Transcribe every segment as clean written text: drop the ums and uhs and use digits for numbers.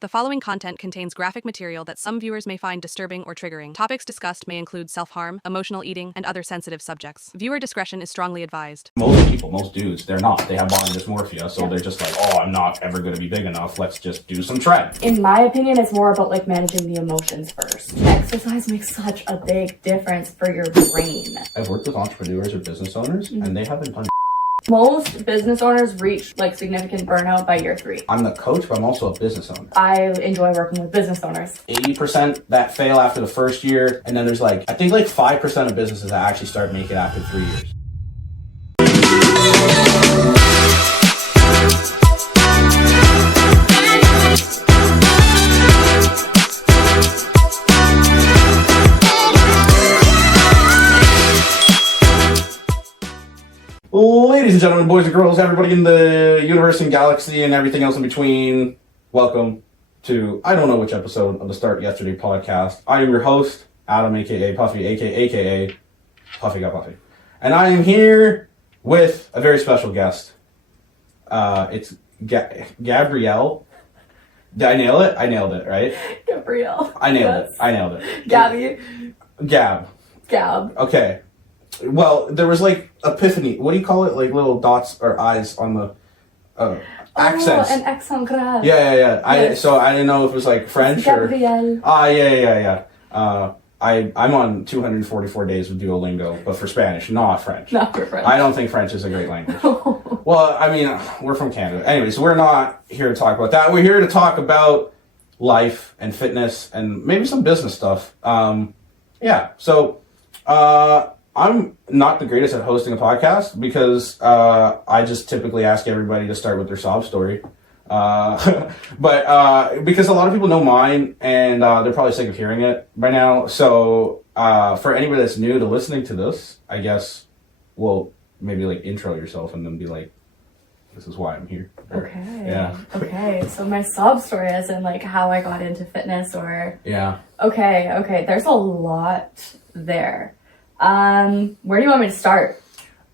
The following content contains graphic material that some viewers may find disturbing or triggering. Topics discussed may include self-harm, emotional eating, and other sensitive subjects. Viewer discretion is strongly advised. Most people, most dudes, they're not. They have body dysmorphia, so they're just like, oh, I'm not ever going to be big enough. Let's just do some tread. In my opinion, it's more about like managing the emotions first. Exercise makes such a big difference for your brain. I've worked with entrepreneurs or business owners, and they haven't done. Most business owners reach like significant burnout by year 3. I'm the coach, but I'm also a business owner. I enjoy working with business owners. 80% that fail after the first year, and then there's like, I think like 5% of businesses that actually start making it after 3 years. Ladies and gentlemen, boys and girls, everybody in the universe and galaxy and everything else in between, welcome to, I don't know which episode of the Start Yesterday podcast. I am your host, Adam, aka Puffy, aka Puffy got Puffy. And I am here with a very special guest. It's Gabrielle. Did I nail it? I nailed it, right? Gabrielle. I nailed it. Gabby. Gab. Okay. Well, there was like epiphany. What do you call it? Like little dots or eyes on the accents. Oh, an accent grave. Yeah. Yes. So I didn't know if it was like French Gabrielle. or. Yeah. I'm on 244 days with Duolingo, but for Spanish, not French. Not for French. I don't think French is a great language. Well, I mean, we're from Canada. Anyways, we're not here to talk about that. We're here to talk about life and fitness and maybe some business stuff. So I'm not the greatest at hosting a podcast because I just typically ask everybody to start with their sob story. But because a lot of people know mine and they're probably sick of hearing it by now. So for anybody that's new to listening to this, I guess we'll maybe like intro yourself and then be like, this is why I'm here. Okay. Yeah. Okay. So my sob story as in like how I got into fitness or... Yeah. Okay. There's a lot there. Where do you want me to start?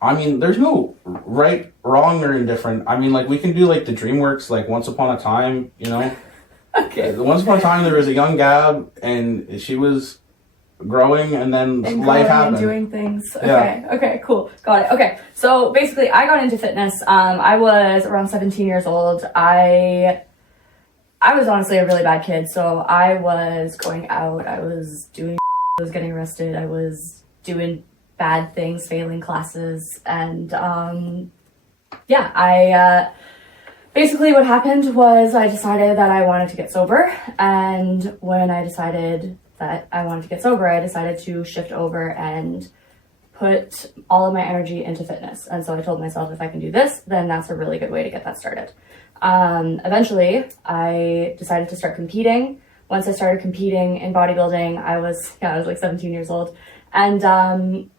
I mean, there's no right, wrong, or indifferent. I mean, like, we can do, like, the DreamWorks, like, Once Upon a Time, you know? Okay. Once Upon a Time, there was a young Gab, and she was growing, and then life happened. And doing things. Okay, Yeah. Okay, cool. Got it. Okay, so basically, I got into fitness. I was around 17 years old. I was honestly a really bad kid, so I was going out, I was doing I was getting arrested, I was doing bad things, failing classes, and basically what happened was I decided that I wanted to get sober, and when I decided that I wanted to get sober, I decided to shift over and put all of my energy into fitness. And so I told myself, if I can do this, then that's a really good way to get that started. Eventually, I decided to start competing. Once I started competing in bodybuilding, I was like 17 years old. And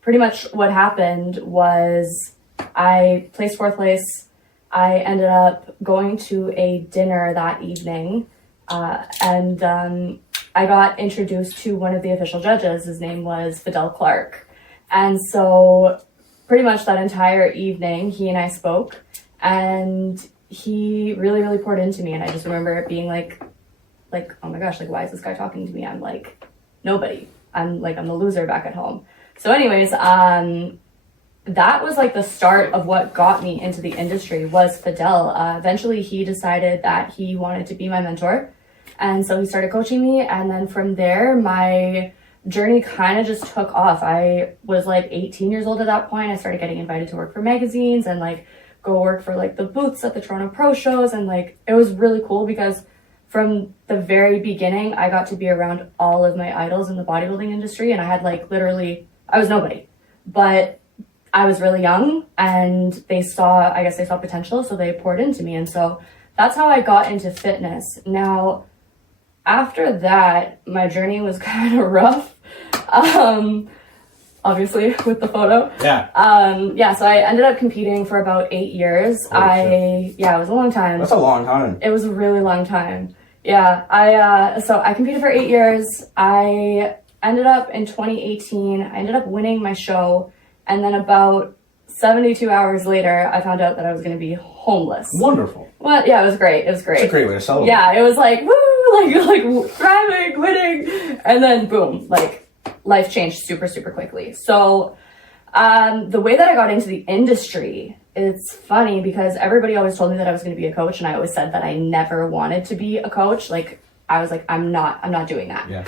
pretty much what happened was I placed 4th place. I ended up going to a dinner that evening, and I got introduced to one of the official judges. His name was Fidel Clark. And so pretty much that entire evening, he and I spoke, and he really, really poured into me. And I just remember it being like, oh my gosh, like, why is this guy talking to me? I'm like, nobody. I'm the loser back at home. So anyways, that was like the start of what got me into the industry was Fidel. Eventually he decided that he wanted to be my mentor. And so he started coaching me. And then from there, my journey kind of just took off. I was like 18 years old at that point. I started getting invited to work for magazines and like go work for like the booths at the Toronto Pro shows. And like, it was really cool because from the very beginning, I got to be around all of my idols in the bodybuilding industry. And I had like literally, I was nobody, but I was really young and they saw potential. So they poured into me. And so that's how I got into fitness. Now, after that, my journey was kind of rough. Obviously with the photo. Yeah. So I ended up competing for about 8 years. It was a long time. That's a long time. It was a really long time. Yeah, I competed for 8 years. I ended up in 2018, I ended up winning my show. And then about 72 hours later, I found out that I was going to be homeless. Wonderful. Well, yeah, it was great. It was great. It's a great way to celebrate. Yeah, it was like, woo, like thriving, winning. And then boom, like life changed super, super quickly. So the way that I got into the industry, it's funny because everybody always told me that I was going to be a coach. And I always said that I never wanted to be a coach. Like, I was like, I'm not doing that. Yeah.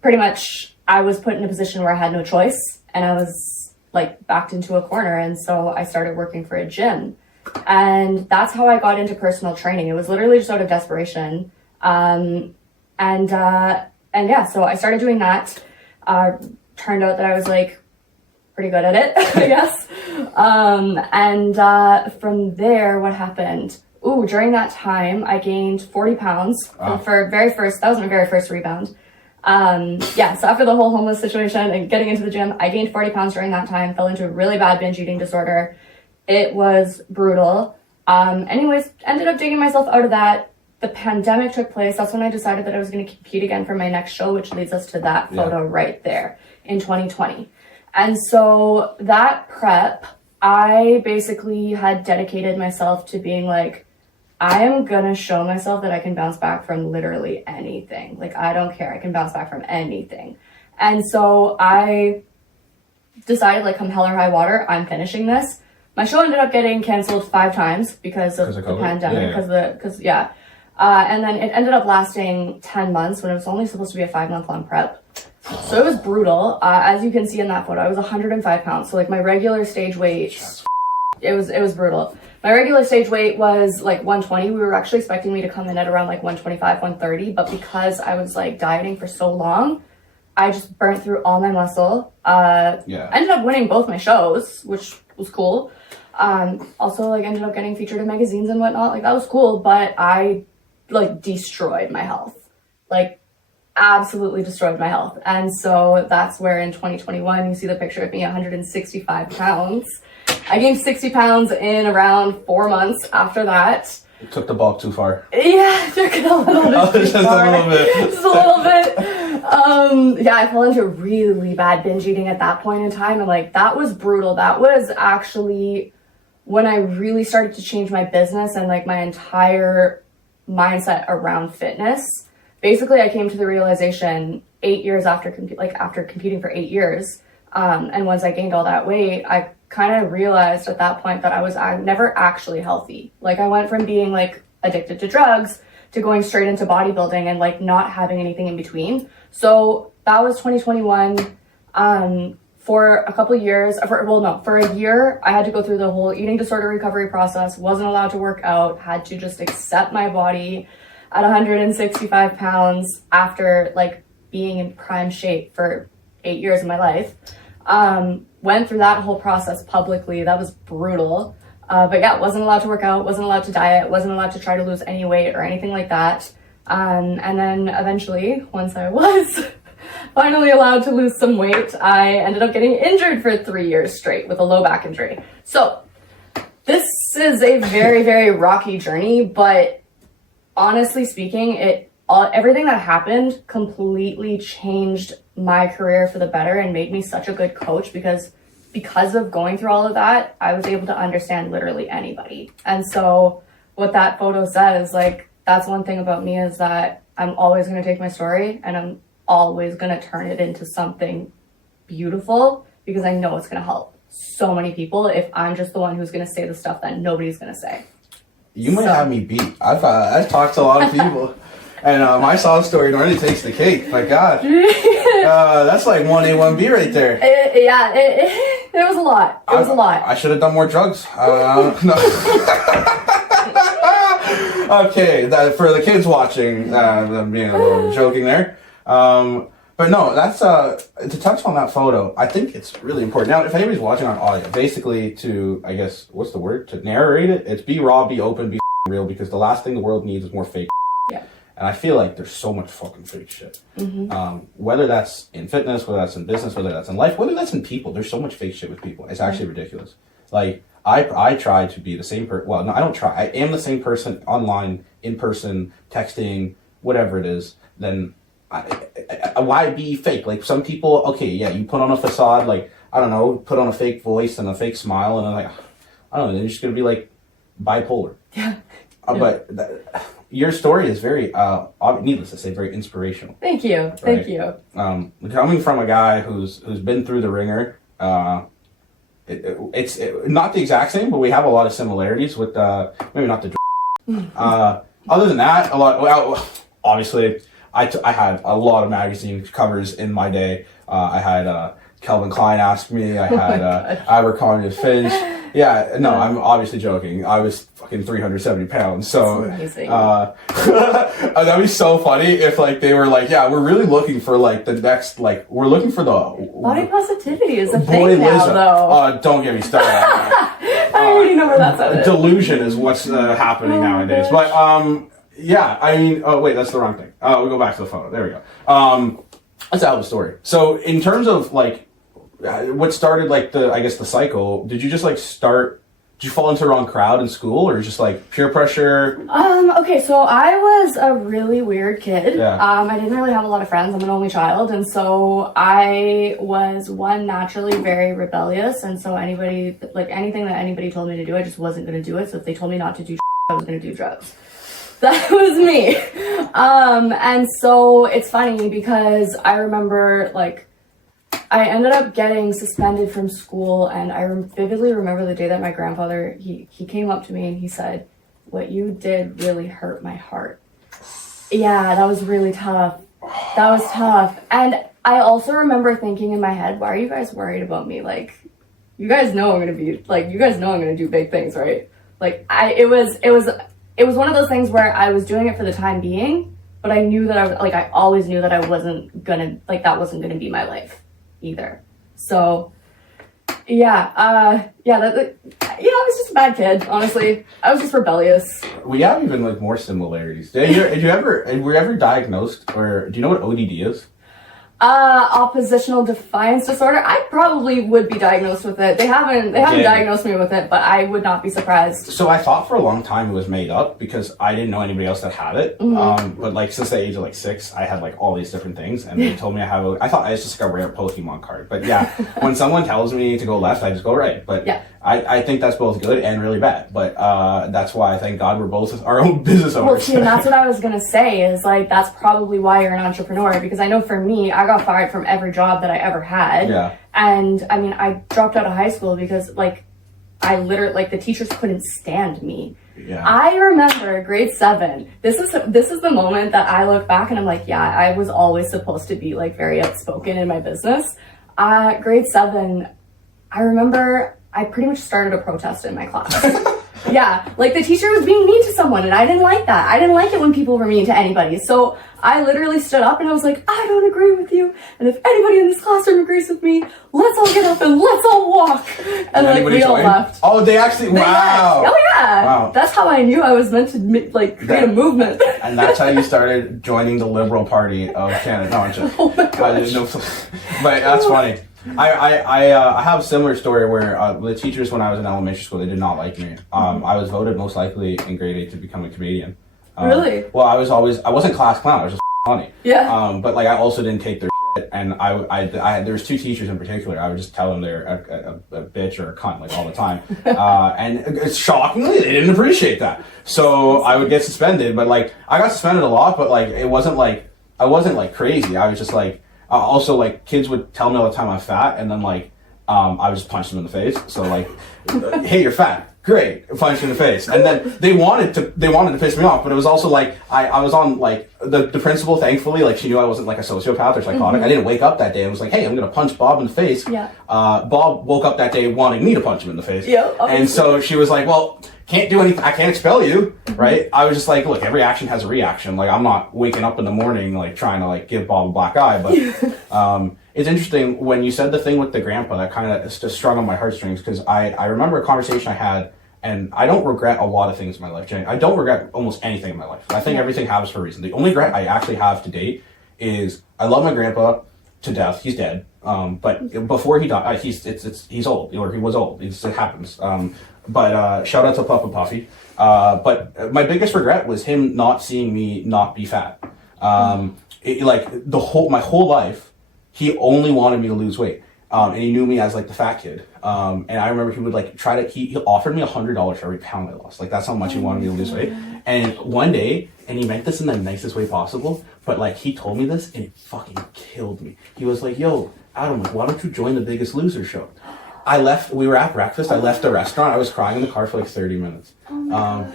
Pretty much I was put in a position where I had no choice and I was like backed into a corner. And so I started working for a gym, and that's how I got into personal training. It was literally just out of desperation. And yeah, so I started doing that. Turned out that I was like pretty good at it, I guess. From there, what happened? During that time, I gained 40 pounds that was my very first rebound. So after the whole homeless situation and getting into the gym, I gained 40 pounds during that time, fell into a really bad binge eating disorder. It was brutal. Anyways, ended up digging myself out of that. The pandemic took place. That's when I decided that I was going to compete again for my next show, which leads us to that photo right there in 2020. And so that prep, I basically had dedicated myself to being like, I am gonna show myself that I can bounce back from literally anything. Like, I don't care. I can bounce back from anything. And so I decided, like, come hell or high water, I'm finishing this. My show ended up getting canceled 5 times because of the pandemic. And then it ended up lasting 10 months when it was only supposed to be a 5-month-long prep. So it was brutal. As you can see in that photo, I was 105 pounds. So, like, my regular stage weight, it was brutal. My regular stage weight was like 120. We were actually expecting me to come in at around like 125, 130. But because I was like dieting for so long, I just burnt through all my muscle. I ended up winning both my shows, which was cool. Also, like, ended up getting featured in magazines and whatnot. Like, that was cool. But I like destroyed my health. Like, absolutely destroyed my health. And so that's where in 2021, you see the picture of me, 165 pounds. I gained 60 pounds in around 4 months after that. You took the bulk too far. Yeah, I took it a little bit too far. Just a little bit. I fell into really bad binge eating at that point in time. And like, that was brutal. That was actually when I really started to change my business and like my entire mindset around fitness. Basically, I came to the realization 8 years after competing for 8 years. And once I gained all that weight, I kind of realized at that point that I was never actually healthy. Like, I went from being like addicted to drugs to going straight into bodybuilding and like not having anything in between. So that was 2021. For a couple of years, for a year, I had to go through the whole eating disorder recovery process, wasn't allowed to work out, had to just accept my body at 165 pounds after like being in prime shape for 8 years of my life. Went through that whole process publicly. That was brutal. But yeah, wasn't allowed to work out, wasn't allowed to diet, wasn't allowed to try to lose any weight or anything like that. And then eventually, once I was finally allowed to lose some weight, I ended up getting injured for 3 years straight with a low back injury. So this is a very, very rocky journey, but honestly speaking, everything that happened completely changed my career for the better and made me such a good coach because of going through all of that, I was able to understand literally anybody. And so what that photo says, like, that's one thing about me is that I'm always going to take my story and I'm always going to turn it into something beautiful because I know it's going to help so many people if I'm just the one who's going to say the stuff that nobody's going to say. You might have me beat. I've talked to a lot of people. And my sob story normally takes the cake. My God. That's like 1A, 1B right there. It was a lot. It was a lot. I should have done more drugs. No. Okay, for the kids watching, I'm being a little joking there. But no, that's, to touch on that photo, I think it's really important. Now, if anybody's watching on audio, basically to, I guess, what's the word? To narrate it, it's be raw, be open, be real, because the last thing the world needs is more fake. Yeah. And I feel like there's so much fucking fake shit. Mm-hmm. Whether that's in fitness, whether that's in business, whether that's in life, whether that's in people, there's so much fake shit with people. It's actually ridiculous. Like, I try to be the same person. Well, no, I don't try. I am the same person online, in person, texting, whatever it is. Then why be fake? Like, some people, okay, yeah, you put on a facade. Like, I don't know, put on a fake voice and a fake smile, and I'm like, I don't know, they're just gonna be like bipolar. Yeah. But your story is very, needless to say, very inspirational. Thank you. Right? Thank you. Coming from a guy who's been through the ringer, it's not the exact same, but we have a lot of similarities with maybe not the. Other than that, a lot. Well, obviously, I had a lot of magazine covers in my day. I had Calvin Klein Ask Me. I had Abercrombie and Finch. Yeah, no, I'm obviously joking. I was fucking 370 pounds, so that'd be so funny if like they were like, yeah, we're really looking for like the next, like we're looking for the body positivity is a boy thing now, though. Don't get me started. I already know where that's at. Delusion is what's happening nowadays. Gosh. But yeah, I mean, oh wait, that's the wrong thing. We'll go back to the photo. There we go. That's out of the story. So in terms of like what started like the cycle, did you just like did you fall into the wrong crowd in school, or just like peer pressure? Okay, so I was a really weird kid. Yeah. I didn't really have a lot of friends. I'm an only child, and so I was naturally very rebellious, and so anything that anybody told me to do, I just wasn't going to do it. So if they told me not to do I was going to do drugs. That was me. And so it's funny because I remember like I ended up getting suspended from school, and I vividly remember the day that my grandfather, he came up to me and he said, "What you did really hurt my heart." Yeah, that was really tough. That was tough. And I also remember thinking in my head, why are you guys worried about me? Like, you guys know I'm going to do big things, right? Like, it was one of those things where I was doing it for the time being, but I knew that I always knew that I wasn't gonna, that wasn't gonna be my life either. So I was just a bad kid, honestly. I was just rebellious. We have even like more similarities. Were you ever diagnosed, or do you know what ODD is? Oppositional defiance disorder. I probably would be diagnosed with it. They haven't diagnosed me with it, but I would not be surprised. So I thought for a long time it was made up because I didn't know anybody else that had it. Mm-hmm. But like since the age of like 6, I had like all these different things, and they told me I thought I was just like a rare Pokemon card. But yeah, when someone tells me to go left, I just go right. But yeah. I think that's both good and really bad. But that's why, thank God, we're both our own business owners. Well, see, and that's what I was going to say is like, that's probably why you're an entrepreneur, because I know for me, I got fired from every job that I ever had. Yeah. And I mean, I dropped out of high school because like, I literally, like the teachers couldn't stand me. Yeah. I remember grade 7. This is the moment that I look back and I'm like, yeah, I was always supposed to be like very outspoken in my business. Grade 7, I remember I pretty much started a protest in my class. Yeah, like the teacher was being mean to someone and I didn't like that. I didn't like it when people were mean to anybody. So I literally stood up and I was like, I don't agree with you. And if anybody in this classroom agrees with me, let's all get up and let's all walk. And like we all left. Oh, they actually, wow. Left. Oh yeah. Wow. That's how I knew I was meant to like create a movement. And that's how you started joining the Liberal Party of Canada. No, I'm just, oh my gosh. I didn't know, but that's funny. I have a similar story where the teachers when I was in elementary school, they did not like me. I was voted most likely in grade 8 to become a comedian. Really? Well, I wasn't class clown. I was just funny. Yeah. But like I also didn't take their shit, and there was 2 teachers in particular. I would just tell them they're a bitch or a cunt like all the time. And shockingly, they didn't appreciate that. So I would get suspended. But like I got suspended a lot, but like it wasn't like I wasn't like crazy. I was just like. Also, like, kids would tell me all the time I'm fat, and then, like, I would just punch them in the face. So, like, hey, you're fat. Great. Punch you in the face. And then they wanted to piss me off, but it was also, like, I was on, like, the principal, thankfully, like, she knew I wasn't, like, a sociopath or psychotic. Mm-hmm. I didn't wake up that day and was like, hey, I'm going to punch Bob in the face. Yeah. Bob woke up that day wanting me to punch him in the face. Yeah. Obviously. And so she was like, well... Can't do anything. I can't expel you, right? I was just like, look, every action has a reaction. Like, I'm not waking up in the morning, like, trying to, like, give Bob a black eye. But it's interesting, when you said the thing with the grandpa, that kind of just strung on my heartstrings, because I remember a conversation I had, and I don't regret a lot of things in my life. I don't regret almost anything in my life. I think everything happens for a reason. The only regret I actually have to date is I love my grandpa to death. He's dead. But before he died, he's old, or he was old. It happens. But shout out to Puffy. But my biggest regret was him not seeing me not be fat. My whole life, he only wanted me to lose weight. And he knew me as like the fat kid. And I remember he would like he offered me $100 for every pound I lost. Like that's how much he wanted me to lose weight. And one day, and he meant this in the nicest way possible, but like he told me this and it fucking killed me. He was like, yo, Adam, like, why don't you join the Biggest Loser show? We were at breakfast, I left the restaurant, I was crying in the car for like 30 minutes. And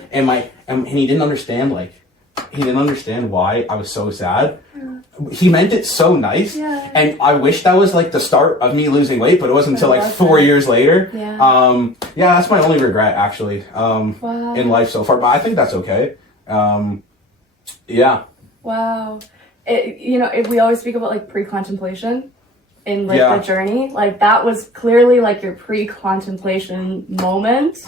he didn't understand why I was so sad. He meant it so nice, and I wish that was like the start of me losing weight, but it wasn't until like 4 years later. That's my only regret actually in life so far, but I think that's okay. Wow. If we always speak about like pre-contemplation in like the journey, like that was clearly like your pre-contemplation moment.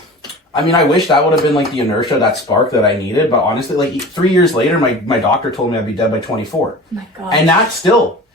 I mean, I wish that would have been like the inertia, that spark that I needed, but honestly, like 3 years later, my doctor told me I'd be dead by 24. Oh my God. And that I still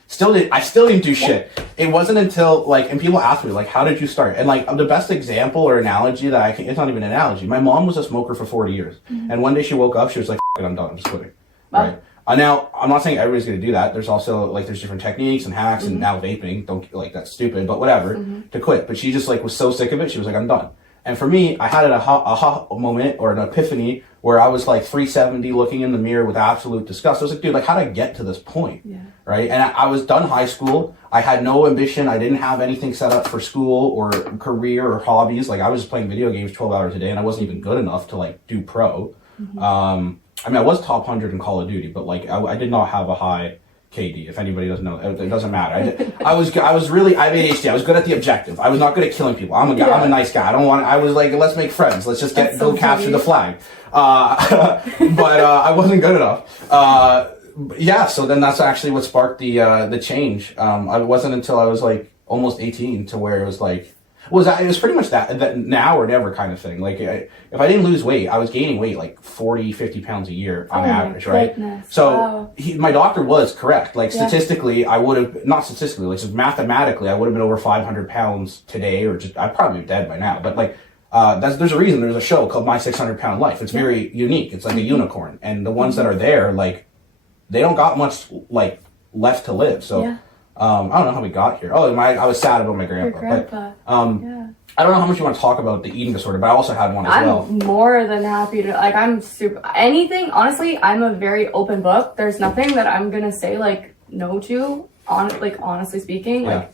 didn't do shit. It wasn't until like, and people ask me like, how did you start? And like the best example or analogy that it's not even an analogy. My mom was a smoker for 40 years. And one day she woke up, she was like, F it, I'm done, I'm just quitting. Wow. Right. Now, I'm not saying everybody's going to do that. There's also like, there's different techniques and hacks and now vaping, don't like that's stupid, but whatever, to quit. But she just like was so sick of it. She was like, I'm done. And for me, I had an aha moment or an epiphany where I was like 370 looking in the mirror with absolute disgust. I was like, dude, like how did I get to this point? Right? And I was done high school. I had no ambition. I didn't have anything set up for school or career or hobbies. Like I was just playing video games 12 hours a day and I wasn't even good enough to like do pro. I mean, I was top 100 in Call of Duty, but like I did not have a high KD. If anybody doesn't know, it doesn't matter. I have ADHD. I was good at the objective. I was not good at killing people. I'm a guy. I'm a nice guy. I was like, let's make friends. Let's just go capture the flag. But I wasn't good enough. So then that's actually what sparked the change. It wasn't until I was like almost 18 to where it was like, it was pretty much that now or never kind of thing. Like if I didn't lose weight, I was gaining weight like 40, 50 pounds a year on average, right? Goodness. So my doctor was correct. Like statistically, I would have, not statistically, like just mathematically, I would have been over 500 pounds today, or just, I'd probably be dead by now. But like, there's a reason there's a show called My 600 Pound Life. It's very unique. It's like a unicorn. And the ones that are there, like, they don't got much like left to live. So I don't know how we got here. I was sad about my grandpa. But, I don't know how much you want to talk about the eating disorder, but I also had one as well. I'm more than happy to, like, I'm super, anything, honestly, I'm a very open book. There's nothing that I'm going to say, like, no to, honestly speaking. Like,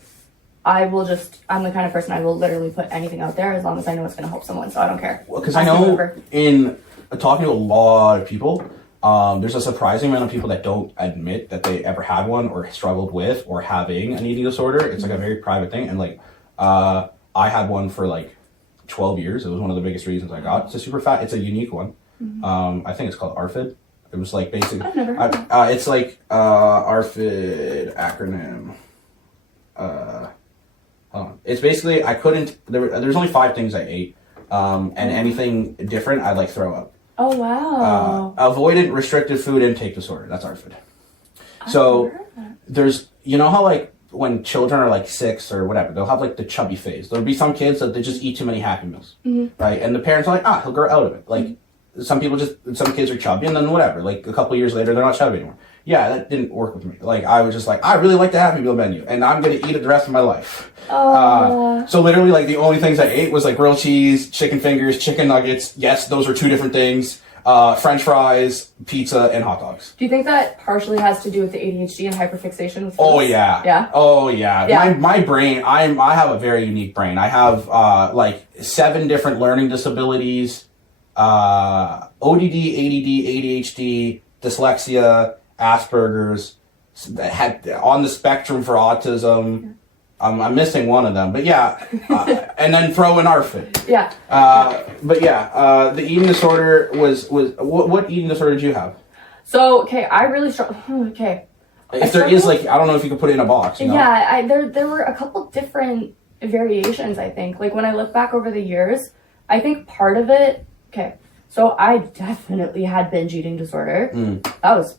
I'm the kind of person I will literally put anything out there as long as I know it's going to help someone, so I don't care. Well, because I know in talking to a lot of people, there's a surprising amount of people that don't admit that they ever had one or struggled with or having an eating disorder. It's like a very private thing. And like, I had one for like 12 years. It was one of the biggest reasons I got. It's a super fat, it's a unique one. I think it's called ARFID. It was like basically, I've never heard of it's like, ARFID acronym. It's basically, there's only 5 things I ate. And anything different, I'd like throw up. Oh, wow. Avoidant restrictive food intake disorder. That's ARFID. So there's, you know how like when children are like 6 or whatever, they'll have like the chubby phase. There'll be some kids that they just eat too many Happy Meals, right? And the parents are like, he'll grow out of it. Like some kids are chubby and then whatever. Like a couple years later, they're not chubby anymore. Yeah, that didn't work with me. Like I was just like, I really like the Happy Meal menu and I'm going to eat it the rest of my life. So literally like the only things I ate was like grilled cheese, chicken fingers, chicken nuggets. Yes, those are 2 different things. French fries, pizza, and hot dogs. Do you think that partially has to do with the ADHD and hyperfixation with foods? Oh yeah. Yeah? Oh yeah. My brain, I have a very unique brain. I have like 7 different learning disabilities, ODD, ADD, ADHD, dyslexia, Asperger's, had on the spectrum for autism. I'm missing one of them, but and then throw in ARFID. The eating disorder was what eating disorder did you have? So, okay, I really struggle. Okay. If there is, like, I don't know if you could put it in a box. You know? Yeah, there were a couple different variations, I think. Like, when I look back over the years, I think part of it, okay, so I definitely had binge eating disorder. That was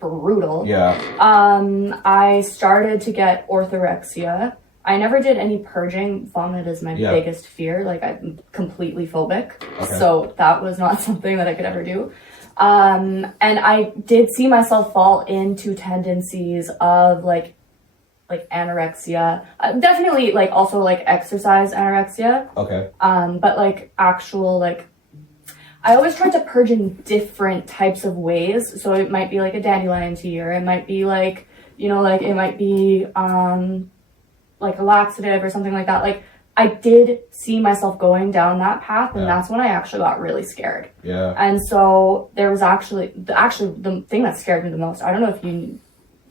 brutal. Yeah. I started to get orthorexia. I never did any purging. Vomit is my biggest fear. Like, I'm completely phobic. Okay. So that was not something that I could ever do. And I did see myself fall into tendencies of like like anorexia, definitely like also like exercise anorexia. Okay. But like actual like, I always try to purge in different types of ways. So it might be like a dandelion tea, or it might be like, you know, like it might be like a laxative or something like that. Like I did see myself going down that path, and that's when I actually got really scared. Yeah. And so there was actually the thing that scared me the most. I don't know if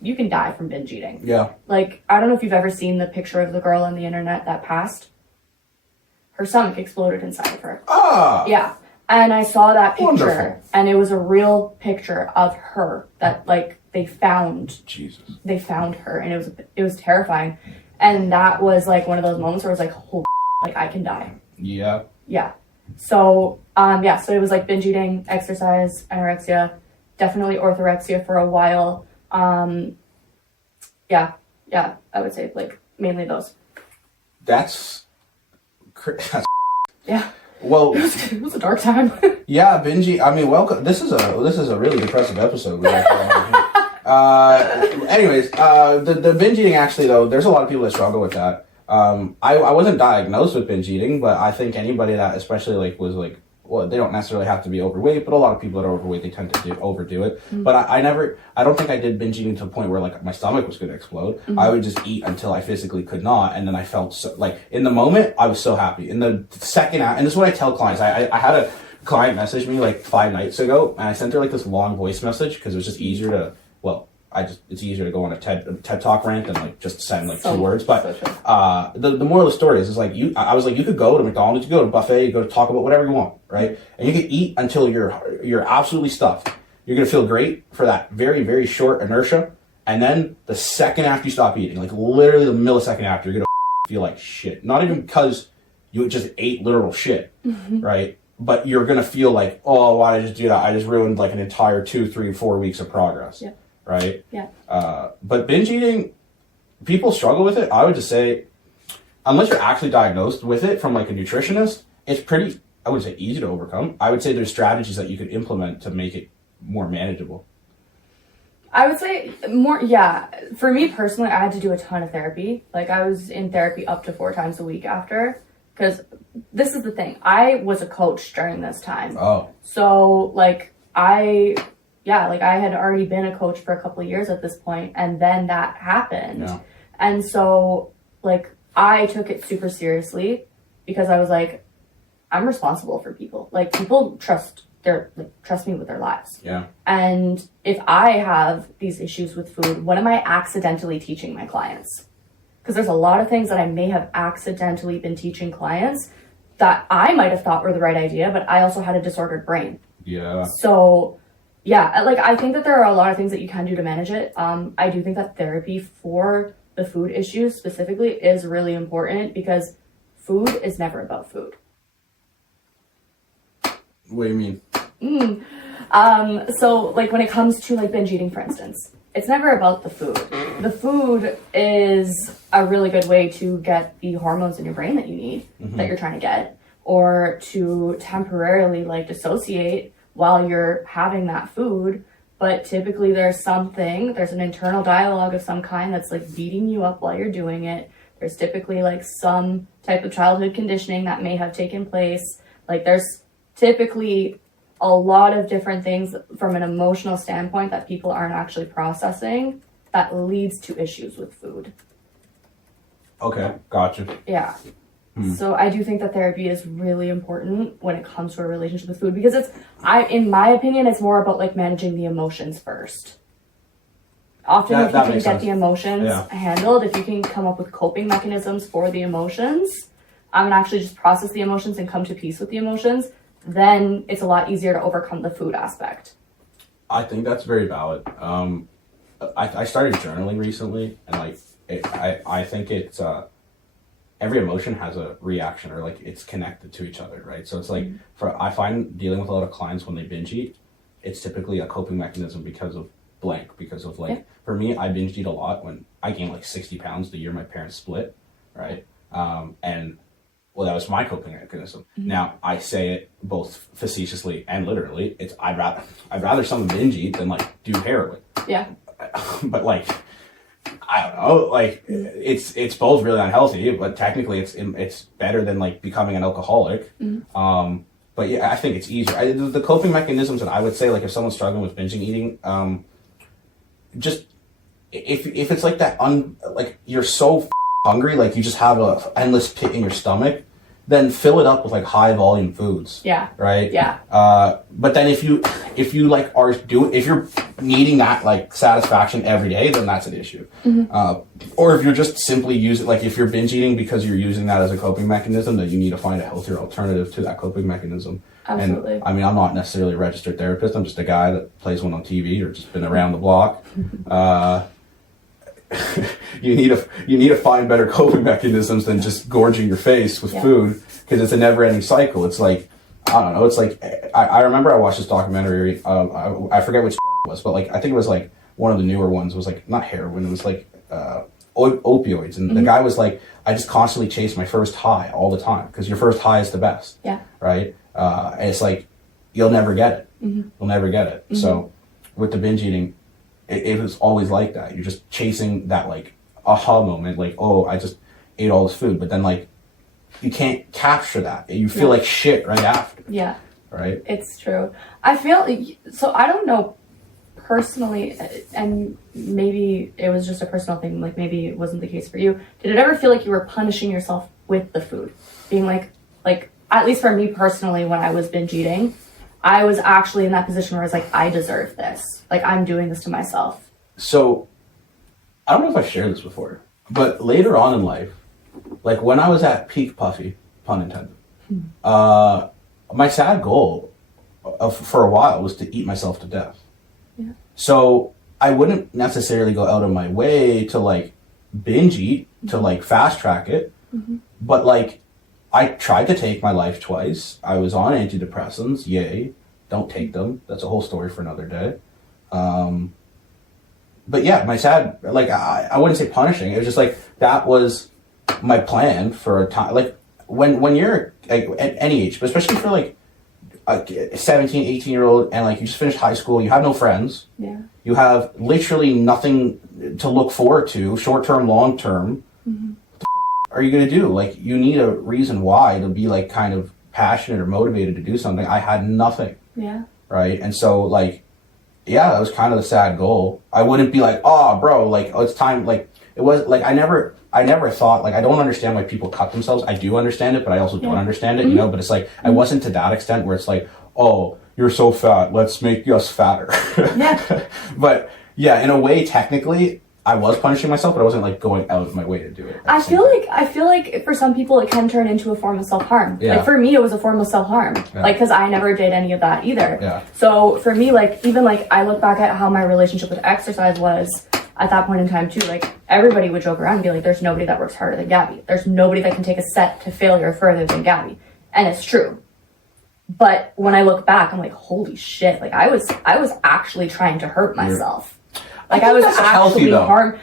you can die from binge eating. Yeah. Like, I don't know if you've ever seen the picture of the girl on the internet that passed. Her stomach exploded inside of her. Ah. Yeah. And I saw that picture. Wonderful. And it was a real picture of her that like they found. Jesus. They found her, and it was terrifying. And that was like one of those moments where I was like, holy shit, like I can die. Yeah. Yeah. So, so it was like binge eating, exercise, anorexia, definitely orthorexia for a while. Yeah, I would say like mainly those. That's Yeah. well, It was a dark time. yeah, binge. I mean, welcome. This is a really depressive episode. Anyways, the binge eating, actually, though, there's a lot of people that struggle with that. I wasn't diagnosed with binge eating, but I think anybody that especially like was like, well, they don't necessarily have to be overweight, but a lot of people that are overweight, they tend to overdo it. Mm-hmm. But I don't think I did binge eating to the point where like my stomach was going to explode. Mm-hmm. I would just eat until I physically could not. And then I felt so, like in the moment, I was so happy. In the second, and this is what I tell clients. I had a client message me like 5 nights ago, and I sent her like this long voice message because it was just easier to, it's easier to go on a TED Talk rant than like just send like 2 words. But the moral of the story is like I was like, you could go to McDonald's, you could go to a buffet, you go to talk about whatever you want, right? And you can eat until you're absolutely stuffed. You're gonna feel great for that very, very short inertia, and then the second after you stop eating, like literally the millisecond after, you're gonna feel like shit. Not even because you just ate literal shit, right? But you're gonna feel like, oh, why did I just do that? I just ruined like an entire 2, 3, 4 weeks of progress. Yeah. Right? Yeah. But binge eating, people struggle with it. I would just say, unless you're actually diagnosed with it from like a nutritionist, it's pretty, I wouldn't say easy to overcome. I would say there's strategies that you could implement to make it more manageable. I would say more, yeah. For me personally, I had to do a ton of therapy. Like I was in therapy up to 4 times a week after, because this is the thing. I was a coach during this time. Oh. So like I had already been a coach for a couple of years at this point, and then that happened. Yeah. And so, like, I took it super seriously because I was like, I'm responsible for people. Like, people trust me with their lives. Yeah. And if I have these issues with food, what am I accidentally teaching my clients? Because there's a lot of things that I may have accidentally been teaching clients that I might have thought were the right idea, but I also had a disordered brain. Yeah. So... yeah, like I think that there are a lot of things that you can do to manage it. I do think that therapy for the food issues specifically is really important because food is never about food. What do you mean? So like when it comes to like binge eating, for instance, it's never about the food. The food is a really good way to get the hormones in your brain that you need, that you're trying to get, or to temporarily like dissociate while you're having that food. But typically there's an internal dialogue of some kind that's like beating you up while you're doing it. There's typically like some type of childhood conditioning that may have taken place. Like there's typically a lot of different things from an emotional standpoint that people aren't actually processing that leads to issues with food. Okay, gotcha. Yeah. So I do think that therapy is really important when it comes to a relationship with food, because in my opinion, it's more about like managing the emotions first. Often if you can get the emotions handled, if you can come up with coping mechanisms for the emotions, and actually just process the emotions and come to peace with the emotions, then it's a lot easier to overcome the food aspect. I think that's very valid. I started journaling recently, and like I think it's every emotion has a reaction, or like it's connected to each other, right? So it's like I find dealing with a lot of clients when they binge eat, it's typically a coping mechanism because of blank. Because of like for me, I binge eat a lot when I gained like 60 pounds the year my parents split, right? And well, that was my coping mechanism. Now I say it both facetiously and literally. I'd rather someone binge eat than like do heroin. Yeah. But like, I don't know, like it's both really unhealthy, but technically it's better than like becoming an alcoholic. But yeah, I think it's easier. The coping mechanisms that I would say, like if someone's struggling with binging eating, just if it's like that, like you're so hungry, like you just have a endless pit in your stomach, then fill it up with like high volume foods. Yeah. Right. Yeah. But then if you like if you're needing that like satisfaction every day, then that's an issue. Or if you're just simply using, like if you're binge eating because you're using that as a coping mechanism, then you need to find a healthier alternative to that coping mechanism. Absolutely. And I mean, I'm not necessarily a registered therapist. I'm just a guy that plays one on TV or just been around the block. You need to find better coping mechanisms than just gorging your face with food, because it's a never-ending cycle. It's like, I don't know. It's like I remember I watched this documentary. I forget which it was, but like I think it was like one of the newer ones. It was like not heroin. It was like opioids, and the guy was like, I just constantly chase my first high all the time because your first high is the best. Yeah. Right. And it's like you'll never get it. You'll never get it. So with the binge eating, it was always like that. You're just chasing that like aha moment, like, oh, I just ate all this food, but then like you can't capture that. You feel like shit right after. Yeah. Right? It's true. I feel so. I don't know personally, and maybe it was just a personal thing, like maybe it wasn't the case for you. Did it ever feel like you were punishing yourself with the food? Being like at least for me personally, when I was binge eating, I was actually in that position where I was like, I deserve this. Like, I'm doing this to myself. So, I don't know if I've shared this before, but later on in life, like when I was at peak Puffy, pun intended, my sad goal for a while was to eat myself to death. Yeah. So, I wouldn't necessarily go out of my way to like binge eat, to like fast track it, but like, I tried to take my life twice. I was on antidepressants. Yay. Don't take them. That's a whole story for another day. But yeah, my sad, like, I wouldn't say punishing. It was just like, that was my plan for a time. Like, when you're like, at any age, but especially for like a 17, 18-year-old, and like you just finished high school, you have no friends. Yeah. You have literally nothing to look forward to, short-term, long-term. Are you going to do? Like, you need a reason why to be like kind of passionate or motivated to do something. I had nothing. Yeah. Right. And so like, yeah, that was kind of the sad goal. I wouldn't be like, oh bro, like, oh, it's time. Like it was like, I never thought, like, I don't understand why people cut themselves. I do understand it, but I also don't understand it, you know, but it's like, I wasn't to that extent where it's like, oh, you're so fat, let's make us fatter. Yeah. But yeah, in a way, technically, I was punishing myself, but I wasn't like going out of my way to do it. I feel like for some people it can turn into a form of self-harm. Yeah. Like for me, it was a form of self-harm. Yeah. Like, cause I never did any of that either. Yeah. So for me, like, even like I look back at how my relationship with exercise was at that point in time too. Like everybody would joke around and be like, there's nobody that works harder than Gabby. There's nobody that can take a set to failure further than Gabby. And it's true. But when I look back, I'm like, holy shit. Like I was actually trying to hurt myself. Like I was actually harmed,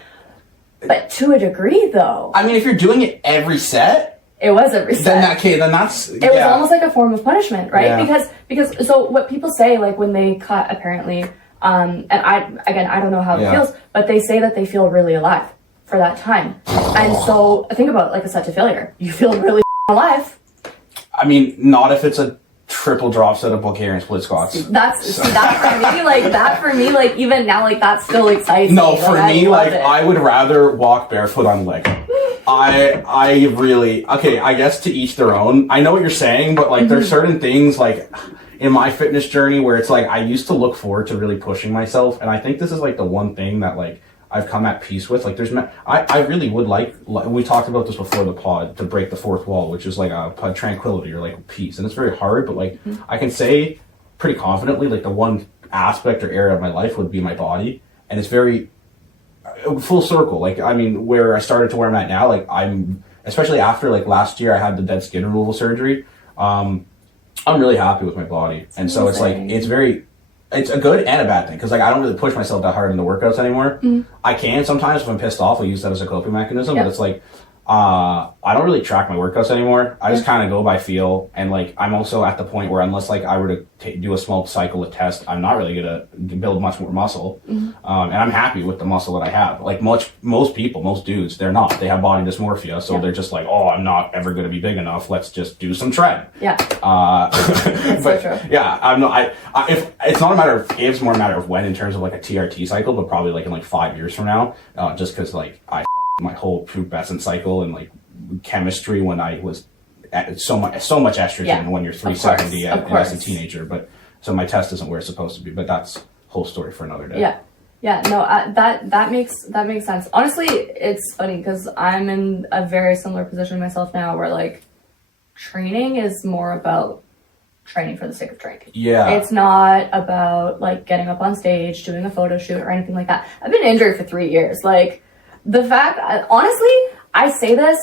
but to a degree though. I mean, if you're doing it every set, it was every set. Then that's it was almost like a form of punishment, right? Yeah. Because so what people say, like when they cut, apparently, and I don't know how it feels, but they say that they feel really alive for that time. And so think about like a set to failure. You feel really alive. I mean, not if it's a triple drop set of Bulgarian split squats. That for me, like even now, like that still excites me. No, for me, like I would rather walk barefoot on leg. I really, okay, I guess to each their own. I know what you're saying, but like there's certain things like in my fitness journey where it's like I used to look forward to really pushing myself, and I think this is like the one thing that like I've come at peace with. Like I really would like we talked about this before the pod, to break the fourth wall, which is like a tranquility or like peace. And it's very hard, but like I can say pretty confidently, like the one aspect or area of my life would be my body. And it's very full circle. Like, I mean, where I started to where I'm at now, like I'm, especially after like last year I had the dead skin removal surgery. I'm really happy with my body. And so it's like, it's a good and a bad thing, because like I don't really push myself that hard in the workouts anymore. I can sometimes if I'm pissed off. I'll use that as a coping mechanism, but it's like I don't really track my workouts anymore. I just kind of go by feel, and like I'm also at the point where unless like I were to do a small cycle of test, I'm not really gonna build much more muscle, and I'm happy with the muscle that I have. Like most people, most dudes, they're not. They have body dysmorphia, so they're just like, oh, I'm not ever gonna be big enough. Let's just do some tread. Yeah. But so true. yeah, I'm not. If it's not a matter of if, it's more a matter of when in terms of like a TRT cycle, but probably like in like 5 years from now, just because like I my whole pubescent cycle and like chemistry when I was at so much estrogen when you're 370 and as a teenager, but so my test isn't where it's supposed to be, but that's a whole story for another day. That makes sense. Honestly, it's funny because I'm in a very similar position myself now where like training is more about training for the sake of training. It's not about like getting up on stage, doing a photo shoot or anything like that. I've been injured for 3 years. Like the fact, honestly, I say this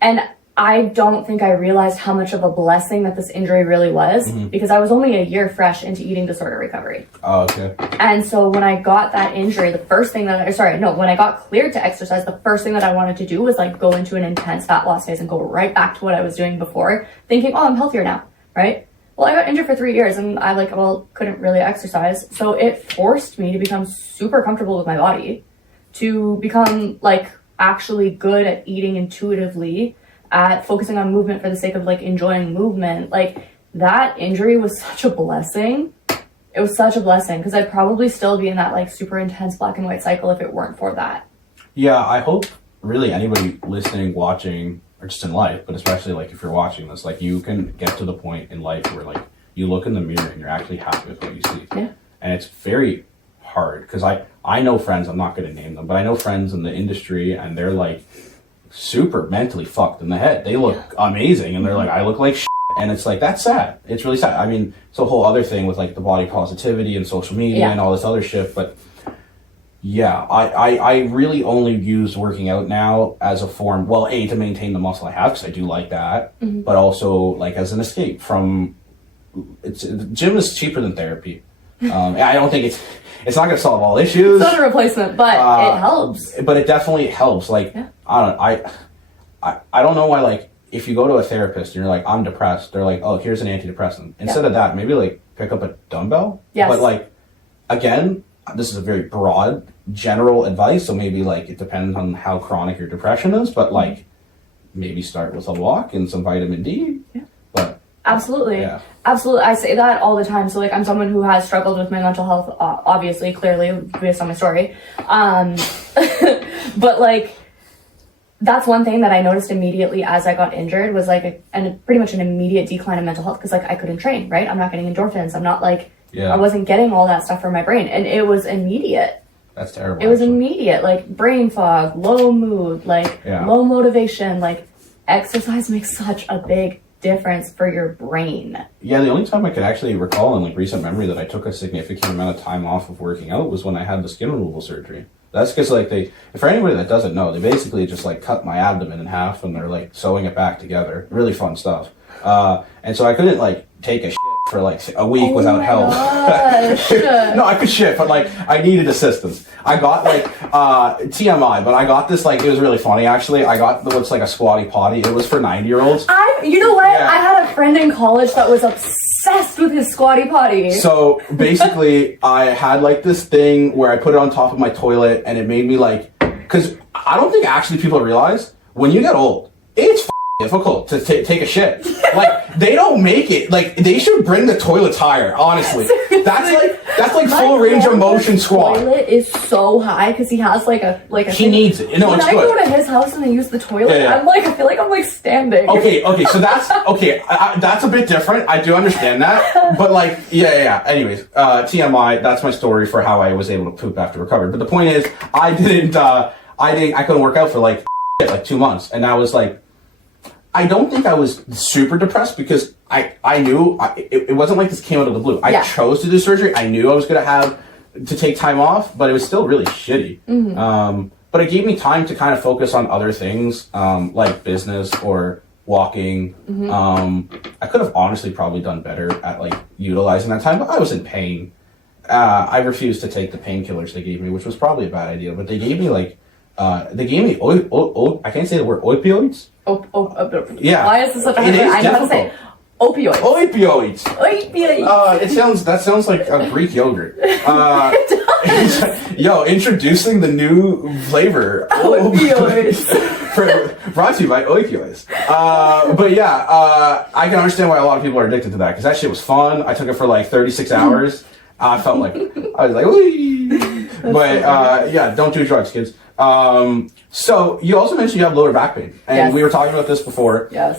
and I don't think I realized how much of a blessing that this injury really was because I was only a year fresh into eating disorder recovery. Oh, okay. And so when I got that injury, when I got cleared to exercise, the first thing that I wanted to do was like go into an intense fat loss phase and go right back to what I was doing before, thinking, oh, I'm healthier now, right? Well, I got injured for 3 years and I couldn't really exercise. So it forced me to become super comfortable with my body, to become like actually good at eating intuitively, at focusing on movement for the sake of like enjoying movement. Like that injury was such a blessing. It was such a blessing because I'd probably still be in that like super intense black and white cycle if it weren't for that. Yeah, I hope really anybody listening, watching, or just in life, but especially like if you're watching this, like you can get to the point in life where like you look in the mirror and you're actually happy with what you see. Yeah. And it's very hard because I know friends, I'm not going to name them, but I know friends in the industry and they're like super mentally fucked in the head. They look amazing and they're like, I look like shit. And it's like, that's sad. It's really sad. I mean, it's a whole other thing with like the body positivity and social media and all this other shit. But yeah, I really only use working out now as a form, well, A, to maintain the muscle I have because I do like that, but also like as an escape from, gym is cheaper than therapy. I don't think it's not going to solve all issues. It's not a replacement, but it helps. But it definitely helps. Like, I don't know why, like, if you go to a therapist and you're like, I'm depressed, they're like, oh, here's an antidepressant. Instead of that, maybe like pick up a dumbbell. Yes. But like, again, this is a very broad, general advice. So maybe like it depends on how chronic your depression is, but like maybe start with a walk and some vitamin D. Yeah. But absolutely. Yeah. Absolutely. I say that all the time. So like I'm someone who has struggled with my mental health, obviously, clearly based on my story. But like, that's one thing that I noticed immediately as I got injured was like pretty much an immediate decline in mental health because like I couldn't train, right? I'm not getting endorphins. I'm not like, I wasn't getting all that stuff from my brain. And it was immediate. That's terrible. It was immediate, like brain fog, low mood, like low motivation. Like exercise makes such a big difference for your brain. Yeah, the only time I could actually recall in like recent memory that I took a significant amount of time off of working out was when I had the skin removal surgery. That's because like for anybody that doesn't know, they basically just like cut my abdomen in half and they're like sewing it back together. Really fun stuff. And so I couldn't like take a shit for like a week without help. No, I could shit, but like I needed assistance. I got like TMI, but I got this like, it was really funny actually. I got what's like a squatty potty. It was for 90-year-olds. You know what? Yeah. I had a friend in college that was obsessed with his squatty potty. So basically I had like this thing where I put it on top of my toilet and it made me like, because I don't think actually people realize when you get old, it's difficult to take a shit. Like they don't make it. Like they should bring the toilets higher. Honestly, that's like full range of motion squat. The toilet is so high because he has like a. He needs it. No, when it's I good. go to his house and I use the toilet, I'm like, I feel like I'm like standing. Okay. So that's okay. That's a bit different. I do understand that, but like, yeah. Anyways, TMI. That's my story for how I was able to poop after recovery. But the point is, I couldn't work out for like 2 months, and I was like. I don't think I was super depressed because I knew it wasn't like this came out of the blue. I chose to do surgery. I knew I was going to have to take time off, but it was still really shitty. But it gave me time to kind of focus on other things like business or walking. I could have honestly probably done better at like utilizing that time, but I was in pain. I refused to take the painkillers they gave me, which was probably a bad idea, but they gave me like they gave me I can't say the word opioids. Yeah. Why is this such a hard word? I know how to say opioids. Opioids. That sounds like a Greek yogurt. Yo, introducing the new flavor. Opioids. Brought to you by opioids. But yeah, I can understand why a lot of people are addicted to that, because that shit was fun. I took it for like 36 hours. I felt like, I was like, wee. But yeah, don't do drugs, kids. So you also mentioned you have lower back pain, and we were talking about this before. Yes.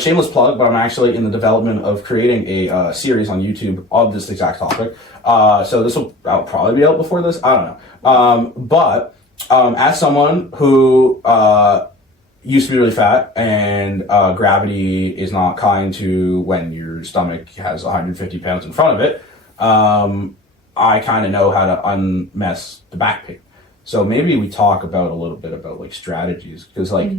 Shameless plug, but I'm actually in the development of creating a series on YouTube on this exact topic. So this will probably be out before this. I don't know. But as someone who used to be really fat, and gravity is not kind to when your stomach has 150 pounds in front of it, I kind of know how to unmess the back pain. So maybe we talk about a little bit about like strategies, because like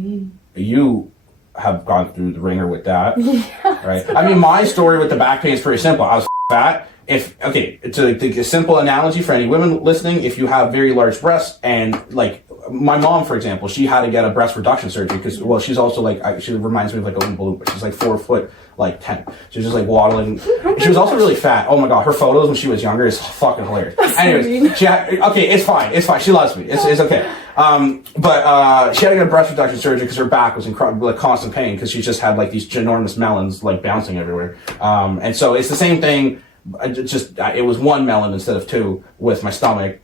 you have gone through the ringer with that, right? I mean, my story with the back pain is pretty simple. I was fat. It's a simple analogy for any women listening. If you have very large breasts, and like my mom, for example, she had to get a breast reduction surgery because, well, she's also like, she reminds me of like a Oompa Loompa. She's like 4 foot, like 10. She's just like waddling. She was also really fat. Oh my God, her photos when she was younger is fucking hilarious. Anyways, it's fine. It's fine. She loves me. It's okay. But she had to get a breast reduction surgery because her back was in like constant pain, because she just had like these ginormous melons like bouncing everywhere. And so it's the same thing. It was one melon instead of two with my stomach.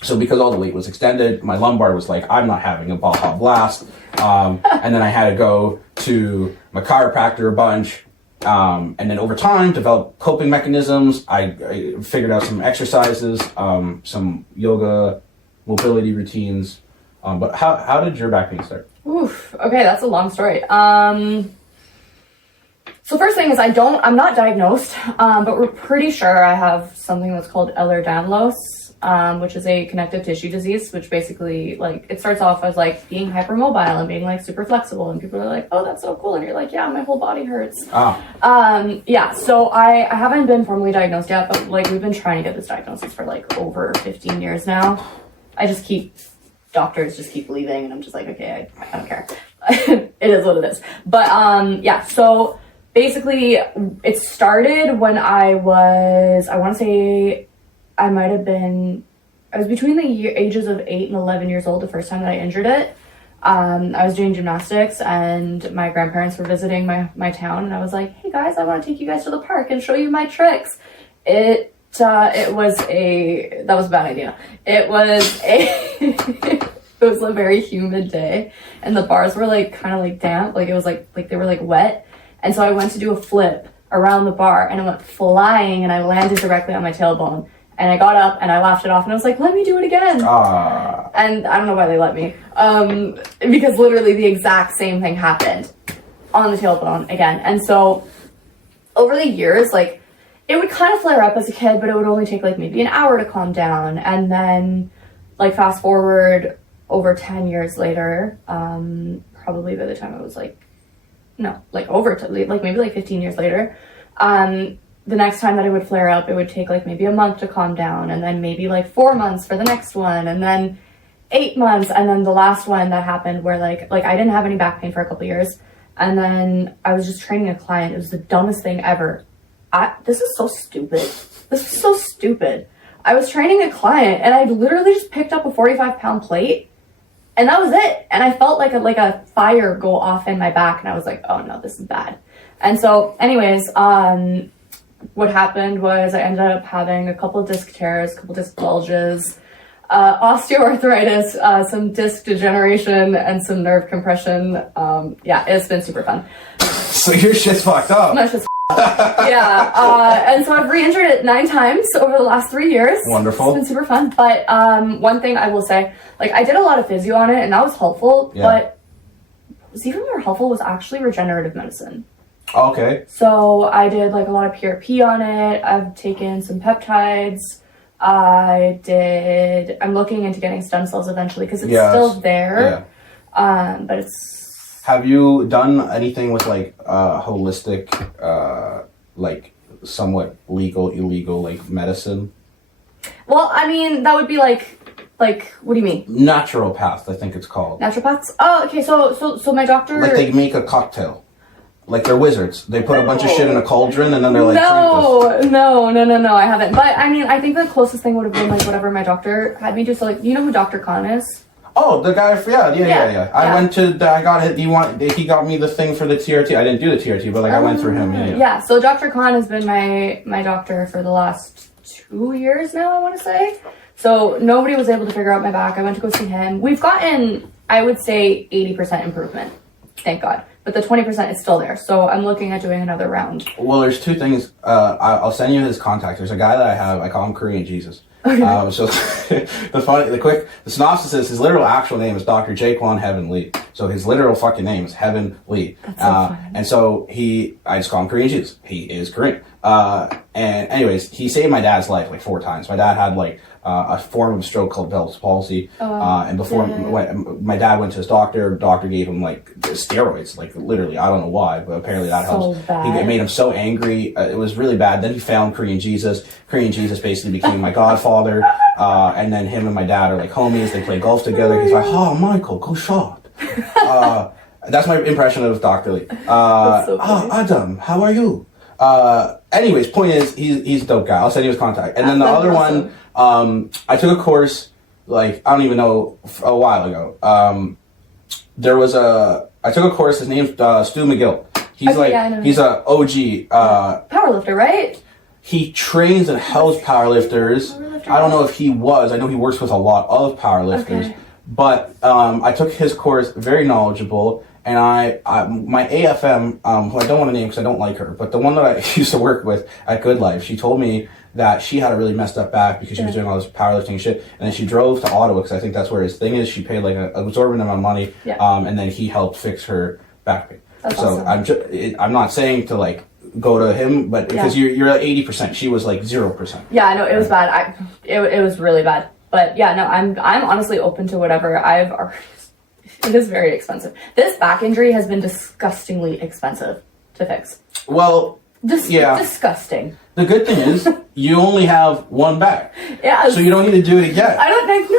So because all the weight was extended, my lumbar was like, I'm not having a Baja Blast. And then I had to go to my chiropractor a bunch. And then over time, develop coping mechanisms. I figured out some exercises, some yoga, mobility routines. But how did your back pain start? Oof. Okay, that's a long story. So first thing is I'm not diagnosed, but we're pretty sure I have something that's called Ehlers-Danlos, which is a connective tissue disease, which basically, like, it starts off as like being hypermobile and being like super flexible, and people are like, oh, that's so cool, and you're like, yeah, my whole body hurts. Yeah, so I haven't been formally diagnosed yet, but like we've been trying to get this diagnosis for like over 15 years now. Doctors just keep leaving, and I'm just like, okay, I don't care. It is what it is. But yeah, so basically it started when I want to say I was between the ages of 8 and 11 years old the first time that I injured it. I was doing gymnastics, and my grandparents were visiting my town, and I was like, hey guys, I want to take you guys to the park and show you my tricks. That was a bad idea. It was a very humid day, and the bars were like kind of like damp, like it was like they were like wet. And so I went to do a flip around the bar, and I went flying, and I landed directly on my tailbone. And I got up and I laughed it off, and I was like, let me do it again. And I don't know why they let me. Because literally the exact same thing happened on the tailbone again. And so over the years, like, it would kind of flare up as a kid, but it would only take like maybe an hour to calm down. And then like fast forward over 10 years later, probably by the time I was like maybe like 15 years later, the next time that it would flare up, it would take like maybe a month to calm down, and then maybe like 4 months for the next one, and then 8 months, and then the last one that happened where like I didn't have any back pain for a couple years, and then I was just training a client. It was the dumbest thing ever. This is so stupid. I was training a client, and I literally just picked up a 45-pound plate, and that was it. And I felt like a fire go off in my back, and I was like, oh no, this is bad. And so anyways, what happened was I ended up having a couple disc tears, a couple disc bulges, osteoarthritis, some disc degeneration, and some nerve compression. Yeah, it's been super fun. So your shit's fucked up. My shit's yeah, and so I've re-injured it 9 times over the last 3 years. Wonderful. It's been super fun. But one thing I will say, like, I did a lot of physio on it, and that was helpful. Yeah. But what was even more helpful was actually regenerative medicine. Okay. So I did like a lot of PRP on it. I've taken some peptides. I'm looking into getting stem cells eventually because it's still there. Yeah. But it's... Have you done anything with like holistic, like somewhat legal, illegal, like medicine? Well, I mean, that would be like Like, what do you mean? Naturopath, I think it's called. Naturopaths? Oh, okay. So my doctor. Like they make a cocktail. Like they're wizards. They put a bunch of shit in a cauldron and then they're like, No, I haven't. But I mean, I think the closest thing would have been like whatever my doctor had me do. So like, you know who Dr. Khan is? Oh, the guy. Yeah. I went to. I got it. He got me the thing for the TRT. I didn't do the TRT, but like I went through him. Yeah. So Dr. Khan has been my doctor for the last 2 years now, I want to say. So nobody was able to figure out my back. I went to go see him. We've gotten, I would say, 80% improvement. Thank God. But the 20% is still there. So I'm looking at doing another round. Well, there's two things. I'll send you his contact. There's a guy that I have. I call him Korean Jesus. Okay. So the synopsis is his literal actual name is Dr. Jaquan Heaven Lee. So his literal fucking name is Heaven Lee. That's so funny. And so I just call him Korean Jesus. He is Korean. And anyways, he saved my dad's life like 4 times. My dad had like a form of stroke called Bell's palsy. And before my dad went to his doctor gave him like steroids, like literally, I don't know why, but apparently that helps. It made him so angry. It was really bad. Then he found Korean Jesus. Korean Jesus basically became my godfather. And then him and my dad are like homies. They play golf together. He's like, oh, Michael, go shot. That's my impression of Dr. Lee. Adam, how are you? Anyways, point is, he's a dope guy. I'll send you his contact. And then the other one, I took a course, like, I don't even know, a while ago. I took a course, his name's Stu McGill. He's a OG. Powerlifter, right? He trains and helps powerlifters. I don't know if he was. I know he works with a lot of powerlifters. Okay. But I took his course, very knowledgeable. And my AFM, who I don't want to name because I don't like her, but the one that I used to work with at Good Life, she told me that she had a really messed up back because she was doing all this powerlifting shit. And then she drove to Ottawa because I think that's where his thing is. She paid like an exorbitant amount of money, and then he helped fix her back pain. That's so awesome. I'm not saying to like go to him, but because you're at 80%, she was like 0%. Yeah, I know it was bad. It was really bad. But yeah, no, I'm honestly open to whatever. It is very expensive. This back injury has been disgustingly expensive to fix. Well, disgusting. The good thing is you only have one back. Yeah. So you don't need to do it again. I don't think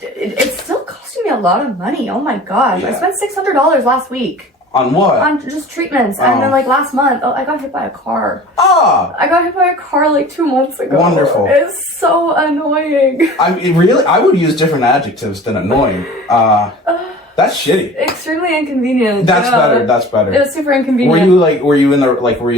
it's still costing me a lot of money. Oh my gosh. Yeah. I spent $600 last week. On what? On just treatments. And then like last month, I got hit by a car. I got hit by a car like 2 months ago. Wonderful. It's so annoying. I would use different adjectives than annoying. That's shitty. Extremely inconvenient. That's better. It was super inconvenient. Were you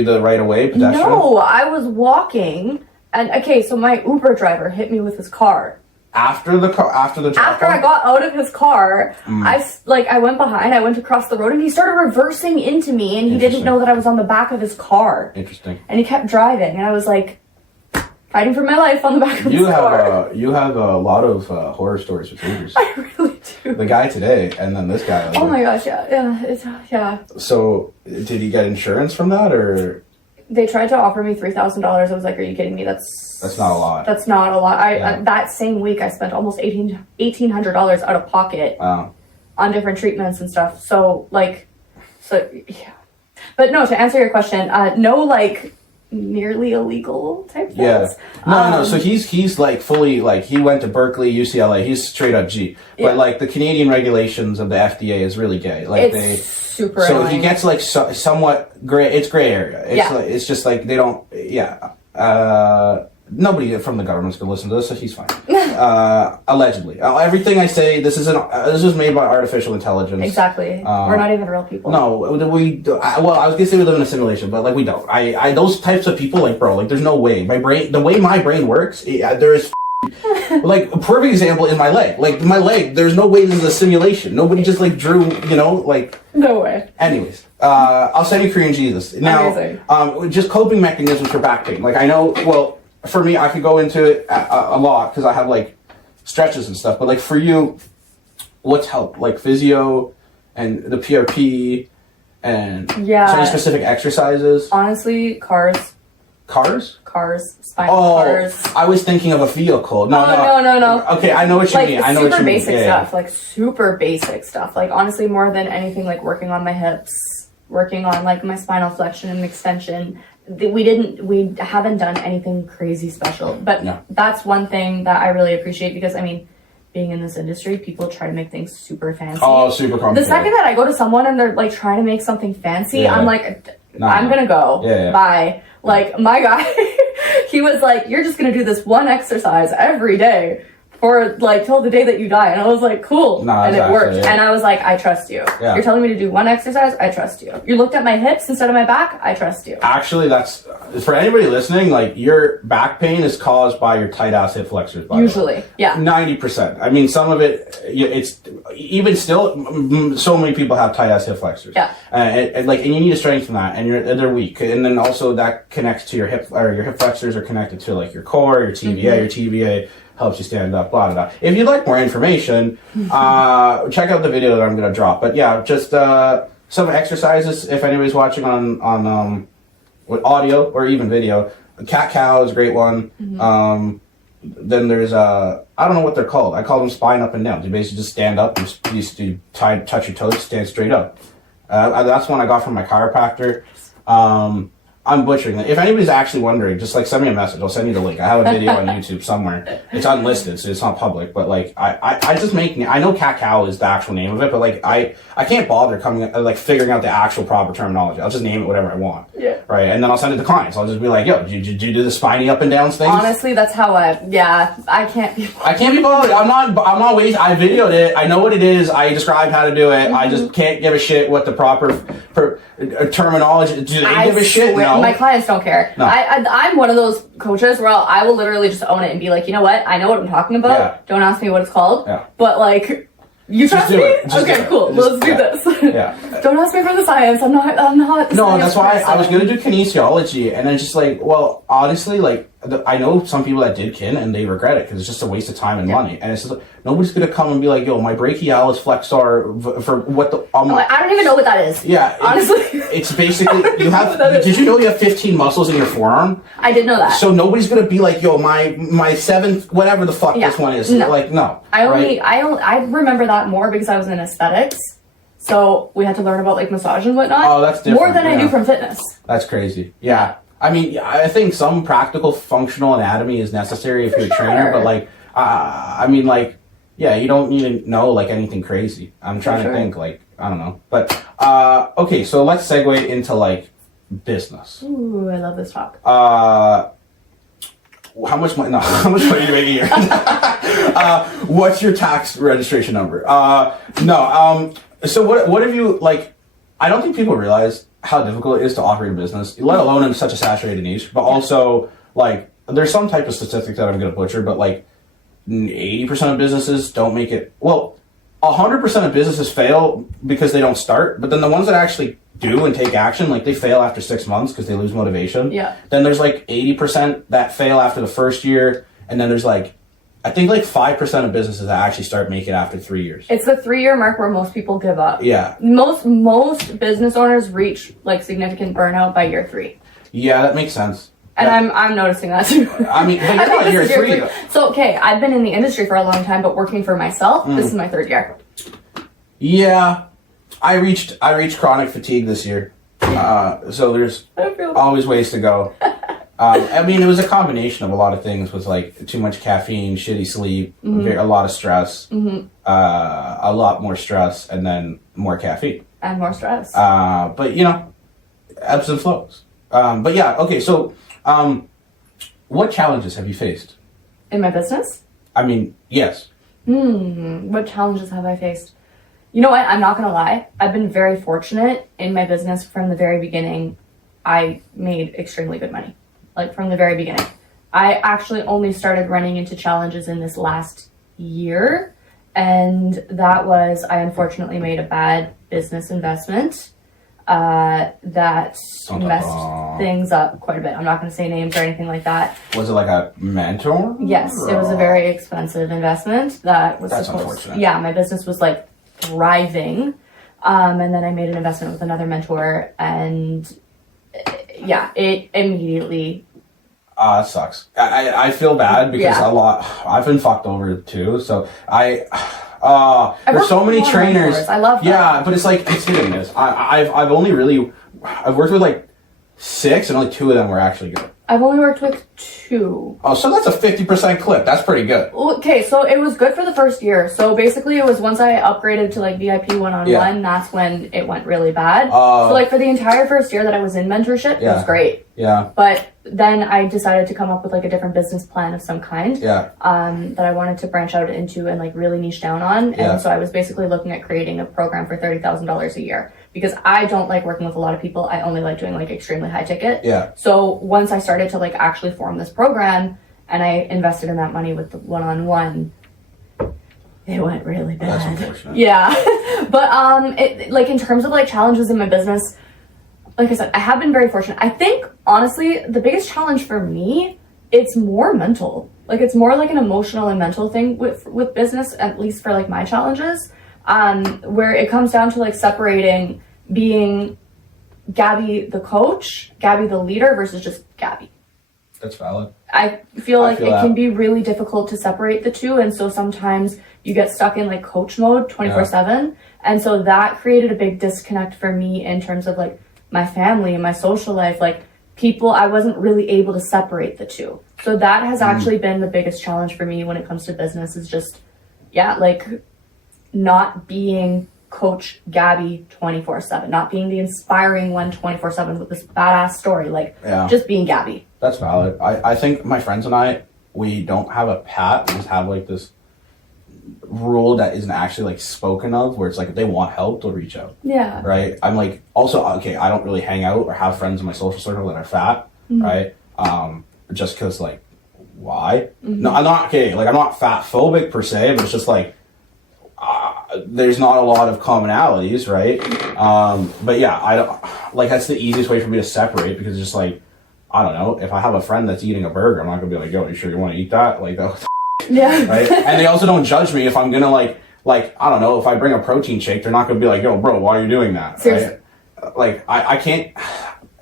the right of way pedestrian? No, I was walking, and so my Uber driver hit me with his car. After I got out of his car, I went behind, I went across the road, and he started reversing into me, and he didn't know that I was on the back of his car. Interesting. And he kept driving, and I was like, fighting for my life on the back of his car. You have a lot of horror stories with Ubers. I really do. The guy today, and then this guy. Oh my gosh, yeah. So, did he get insurance from that, or? They tried to offer me $3,000. I was like, "Are you kidding me? That's not a lot." That's not a lot. That same week, I spent almost $1,800 out of pocket on different treatments and stuff. So yeah. But no, to answer your question, no, like nearly illegal type things. Yeah. No. So he's like fully like he went to Berkeley, UCLA. He's straight up G. But like the Canadian regulations of the FDA is really gay. Like it's super. So annoying. he gets like somewhat gray. It's gray area. It's just like they don't. Yeah. Nobody from the government's gonna listen to this, so he's fine. Allegedly, everything I say, this was made by artificial intelligence. Exactly. We're not even real people. No, I was gonna say we live in a simulation, but like we don't. I those types of people, like bro, like there's no way. My brain, the way my brain works, there is. Like a perfect example is my leg. Like my leg, there's no way this is a simulation. Nobody just like drew, like. No way. Anyways, I'll send you Korean Jesus now. Just coping mechanisms for back pain. Like I know, well. For me, I could go into it a lot because I have like stretches and stuff. But like for you, what's helped? Like physio and the PRP and any specific exercises? Honestly, cars. Cars? Cars. Cars. I was thinking of a vehicle. No. Okay, I know what you mean. I know what you mean. Super basic stuff. Like super basic stuff. Like honestly, more than anything, like working on my hips, working on like my spinal flexion and extension. We haven't done anything crazy special, but that's one thing that I really appreciate because I mean, being in this industry, people try to make things super fancy. Oh, super complicated. The second that I go to someone and they're like trying to make something fancy, Yeah. I'm like, Nah. I'm gonna go. Yeah. Bye. Like, my guy, he was like, you're just gonna do this one exercise every day for like till the day that you die. And I was like, cool. Nah, and it worked. yeah. And I was like, I trust you. Yeah. You're telling me to do one exercise, I trust you. You looked at my hips instead of my back, I trust you. Actually, that's for anybody listening. Like, your back pain is caused by your tight ass hip flexors. By Usually, yeah. 90%. I mean, some of it's even still. So many people have tight ass hip flexors. Yeah. And you need to strengthen that, and they're weak, and then also that connects to your hip, or your hip flexors are connected to like your core, your TVA, your TBA. Helps you stand up, blah, blah, blah. If you'd like more information, check out the video that I'm going to drop. But yeah, just some exercises, if anybody's watching on with audio or even video. Cat-cow is a great one. Then there's, I don't know what they're called. I call them spine up and down. You basically just stand up, you touch your toes, stand straight up. That's one I got from my chiropractor. I'm butchering it. If anybody's actually wondering, just like send me a message. I'll send you the link. I have a video on YouTube somewhere. It's unlisted, so it's not public. But like, I just I know cat-cow is the actual name of it, but like, I can't bother figuring out the actual proper terminology. I'll just name it whatever I want. Yeah. Right, and then I'll send it to clients. I'll just be like, yo, did you do the spiny up and down things? Honestly, that's how I can't be. I can't be bothered. I'm not waiting. I videoed it. I know what it is. I described how to do it. I just can't give a shit what the proper terminology. Do they give a shit? No. My clients don't care. No. I'm one of those coaches where I will literally just own it and be like, you know what? I know what I'm talking about. Yeah. Don't ask me what it's called. Yeah. But like, you trust me? Okay, cool. Let's do this. Yeah. Don't ask me for the science. I'm not. No, that's why I was gonna do kinesiology, and then just like, well, honestly, like, I know some people that did kin and they regret it because it's just a waste of time and money, and it's just, nobody's gonna come and be like, yo, my brachialis flexor for what the I don't even know what that is. Yeah, honestly, it's basically you have. Did you know you have 15 muscles in your forearm? I did know that. So nobody's gonna be like, yo, my seventh, whatever the fuck this one is. No. Like, no. I remember that more because I was in aesthetics. So we had to learn about like massage and whatnot. Oh, that's different. More than I do from fitness. That's crazy. Yeah. I mean, I think some practical functional anatomy is necessary if you're a trainer, but like, I mean, like, yeah, you don't need to know like anything crazy. I'm trying to think, like, I don't know. But, okay, so let's segue into like business. Ooh, I love this talk. How much money? No, how much money are you making here? What's your tax registration number? So what have you, like, I don't think people realize how difficult it is to operate a business, let alone in such a saturated niche, but also, like, there's some type of statistic that I'm going to butcher, but like 80% of businesses don't make it. Well, 100% of businesses fail because they don't start, but then the ones that actually do and take action, like, they fail after 6 months because they lose motivation. Yeah. Then there's like 80% that fail after the first year, and then there's like, I think like 5% of businesses that actually start making it after 3 years. It's the 3-year mark where most people give up. Yeah. Most business owners reach like significant burnout by year 3. Yeah, that makes sense. And I'm noticing that too. I mean, but you're not year 3. So, okay, I've been in the industry for a long time, but working for myself, this is my 3rd year. Yeah. I reached chronic fatigue this year. So there's always ways to go. I mean, it was a combination of a lot of things with like too much caffeine, shitty sleep, a lot of stress, a lot more stress, and then more caffeine. And more stress. But, you know, ebbs and flows. But yeah, okay, so what challenges have you faced? In my business? I mean, yes. What challenges have I faced? You know what? I'm not going to lie. I've been very fortunate in my business from the very beginning. I made extremely good money. Like, from the very beginning. I actually only started running into challenges in this last year. And that was, I unfortunately made a bad business investment that messed things up quite a bit. I'm not going to say names or anything like that. Was it like a mentor? Yes, it was a very expensive investment that was unfortunate. Yeah, my business was like thriving. And then I made an investment with another mentor, and yeah, it immediately... It sucks. I feel bad because I've been fucked over too. So there's so many trainers. I love that. Yeah, but it's like, it's hit and miss. I've worked with like 6, and only 2 of them were actually good. I've only worked with 2. Oh, so that's a 50% clip. That's pretty good. Okay, so it was good for the first year. So basically it was once I upgraded to like VIP one-on-one, that's when it went really bad. So like for the entire first year that I was in mentorship, it was great. Yeah. But then I decided to come up with like a different business plan of some kind. Yeah. That I wanted to branch out into and like really niche down on. And so I was basically looking at creating a program for $30,000 a year. Because I don't like working with a lot of people. I only like doing like extremely high ticket. Yeah. So once I started to like actually form this program and I invested in that money with the one-on-one, it went really bad. That's unfortunate. Yeah. But it like in terms of like challenges in my business, like I said, I have been very fortunate. I think honestly, the biggest challenge for me, it's more mental. Like it's more like an emotional and mental thing with business, at least for like my challenges. Where it comes down to like separating being Gabby the coach, Gabby the leader versus just Gabby. That's valid. I feel like it can be really difficult to separate the two. And so sometimes you get stuck in like coach mode 24/7. And so that created a big disconnect for me in terms of like my family and my social life, like people, I wasn't really able to separate the two. So that has actually been the biggest challenge for me when it comes to business is just, like not being Coach Gabby 24/7, not being the inspiring one 24/7 with this badass story, just being Gabby. That's valid. I think my friends and I, we don't have a pat. We just have like this rule that isn't actually like spoken of, where it's like if they want help, they'll reach out. Yeah. Right. I'm like also okay. I don't really hang out or have friends in my social circle that are fat. Right. Just because like why? No, I'm not okay. Like I'm not fat phobic per se, but it's just like. There's not a lot of commonalities, right? But yeah, I don't like that's the easiest way for me to separate because it's just like I don't know if I have a friend that's eating a burger, I'm not gonna be like, yo, you sure you want to eat that? Like, that right? And they also don't judge me if I'm gonna like I don't know if I bring a protein shake, they're not gonna be like, yo, bro, why are you doing that? Seriously. Right? Like I can't.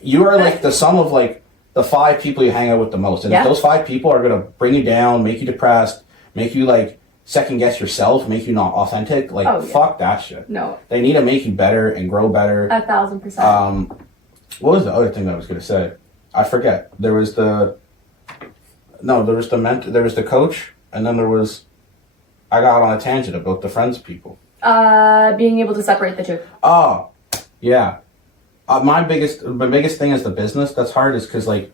You are like the sum of like the 5 people you hang out with the most, and if those 5 people are gonna bring you down, make you depressed, make you like. Second guess yourself, make you not authentic. Fuck that shit. No. They need to make you better and grow better. 1,000%. What was the other thing that I was gonna say? I forget. There was the coach, and then there was. I got on a tangent about the friends people. Being able to separate the two. Oh, yeah. My biggest thing is the business. That's hard, is because like,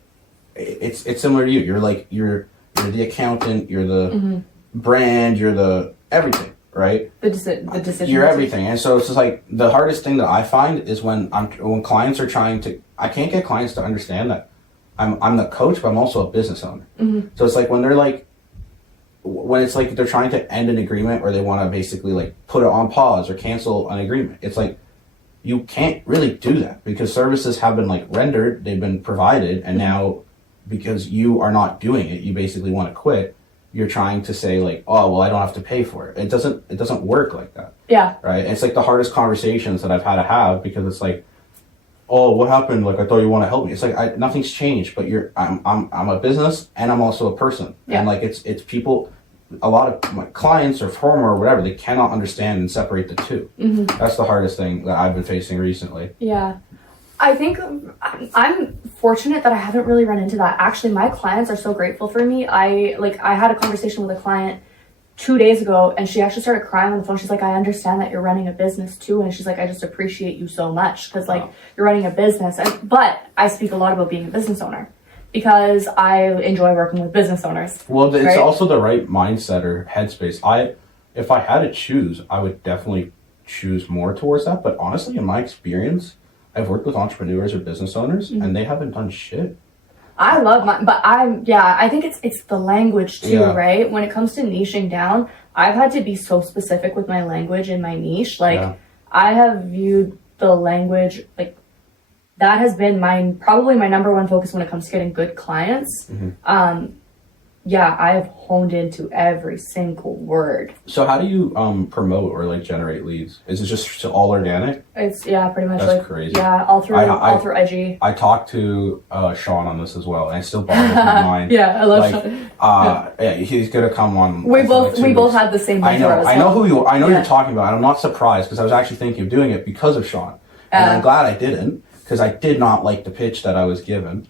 it's similar to you. You're the accountant. You're the. Brand, you're the everything, right? The decision. You're everything, and so it's just like the hardest thing that I find is when clients are trying to. I can't get clients to understand that I'm the coach, but I'm also a business owner. So it's like when they're like, when it's like they're trying to end an agreement or they want to basically like put it on pause or cancel an agreement. It's like you can't really do that because services have been like rendered, they've been provided, and now because you are not doing it, you basically want to quit. You're trying to say like, oh, well, I don't have to pay for it. It doesn't work like that. Yeah. Right. It's like the hardest conversations that I've had to have because it's like, oh, what happened? Like I thought you want to help me. It's like nothing's changed, but I'm a business and I'm also a person. Yeah. And like it's people. A lot of my clients or former or whatever, they cannot understand and separate the two. That's the hardest thing that I've been facing recently. Yeah. I think I'm fortunate that I haven't really run into that. Actually, my clients are so grateful for me. I had a conversation with a client 2 days ago and she actually started crying on the phone. She's like, I understand that you're running a business too. And she's like, I just appreciate you so much because you're running a business. But I speak a lot about being a business owner because I enjoy working with business owners. Well, it's also the right mindset or headspace. If I had to choose, I would definitely choose more towards that. But honestly, in my experience, I've worked with entrepreneurs or business owners, and they haven't done shit. I love I think it's the language too, right? When it comes to niching down, I've had to be so specific with my language and my niche. I have viewed the language, that has been probably my number one focus when it comes to getting good clients. I have honed into every single word. So how do you promote or generate leads? Is it just all organic? It's pretty much. That's crazy. Yeah, all through IG. I talked to Sean on this as well, and it still boggles my mind. I love Sean. He's gonna come on. We both had the same. I know who you. I know you're talking about. And I'm not surprised because I was actually thinking of doing it because of Sean, and I'm glad I didn't. because I did not like the pitch that I was given,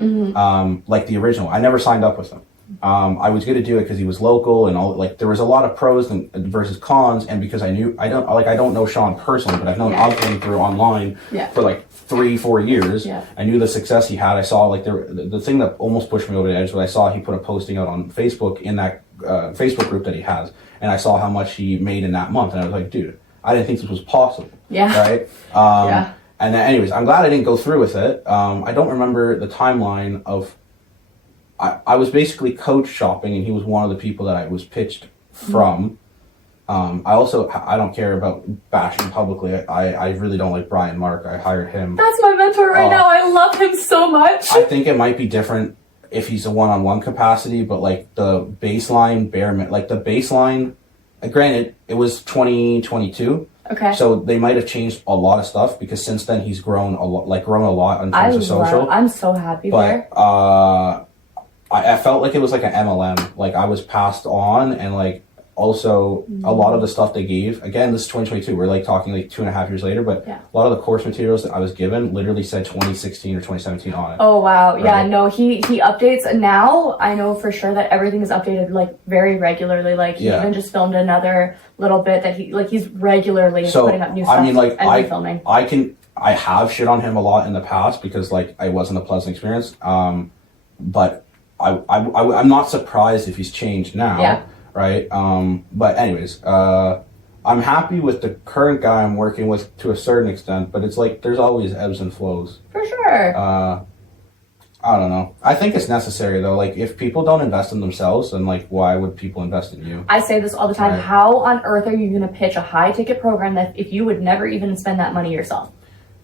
like the original. I never signed up with him. I was going to do it because he was local and all. Like there was a lot of pros versus cons, and because I don't know Sean personally, but I've known of him through online for like 3-4 years. I knew the success he had. I saw like the thing that almost pushed me over the edge was I saw he put a posting out on Facebook in that Facebook group that he has, and I saw how much he made in that month, and I was like, dude, I didn't think this was possible. Right. And then, anyways, I'm glad I didn't go through with it. I don't remember the timeline of. I was basically coach shopping, and he was one of the people that I was pitched from. I don't care about bashing publicly. I really don't like Brian Mark. I hired him. That's my mentor right now. I love him so much. I think it might be different if he's a one-on-one capacity, but like the baseline granted, it was 2022. Okay. So they might have changed a lot of stuff because since then he's grown a lot in terms of social. I'm so happy there. I felt like it was like an MLM. Like I was passed on, and like also a lot of the stuff they gave. Again, this is 2022. We're like talking like 2.5 years later, but a lot of the course materials that I was given literally said 2016 or 2017 on it. Oh wow, right? Yeah, no, he updates now. I know for sure that everything is updated like very regularly. Like he even just filmed another little bit that he's regularly putting up new stuff. I mean, like filming. I have shit on him a lot in the past because like it wasn't a pleasant experience. But I'm not surprised if he's changed now, right? But anyways, I'm happy with the current guy I'm working with to a certain extent, but it's like there's always ebbs and flows. For sure. I don't know. I think it's necessary though. Like if people don't invest in themselves, then like why would people invest in you? I say this all the time. Right. How on earth are you going to pitch a high ticket program that if you would never even spend that money yourself?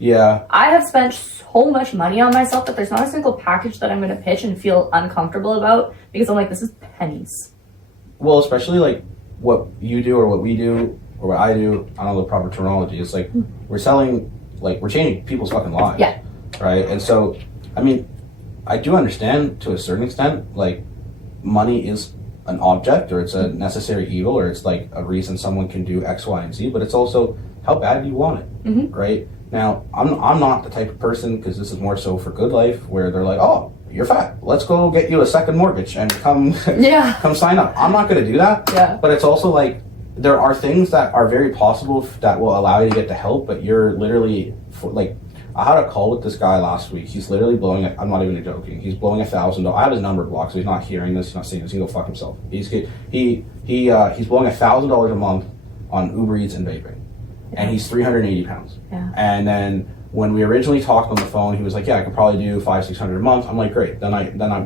Yeah. I have spent so much money on myself that there's not a single package that I'm going to pitch and feel uncomfortable about because I'm like, this is pennies. Well, especially like what you do or what we do or what I do, I don't know the proper terminology. It's like we're changing people's fucking lives. Yeah. Right? And so, I mean, I do understand to a certain extent, like money is an object or it's a necessary evil or it's like a reason someone can do X, Y, and Z, but it's also how bad do you want it, right? Now, I'm not the type of person, because this is more so for good life, where they're like, oh, you're fat. Let's go get you a second mortgage and come sign up. I'm not going to do that. Yeah. But it's also like, there are things that are very possible that will allow you to get the help, but you're literally, I had a call with this guy last week. He's literally blowing it. I'm not even joking. He's blowing $1,000. I have his number blocked, so he's not hearing this. He's not seeing this. He can go fuck himself. He's blowing $1,000 a month on Uber Eats and vaping. And he's 380 pounds. Yeah. And then when we originally talked on the phone, he was like, yeah, I could probably do $500-600 a month. I'm like, great. Then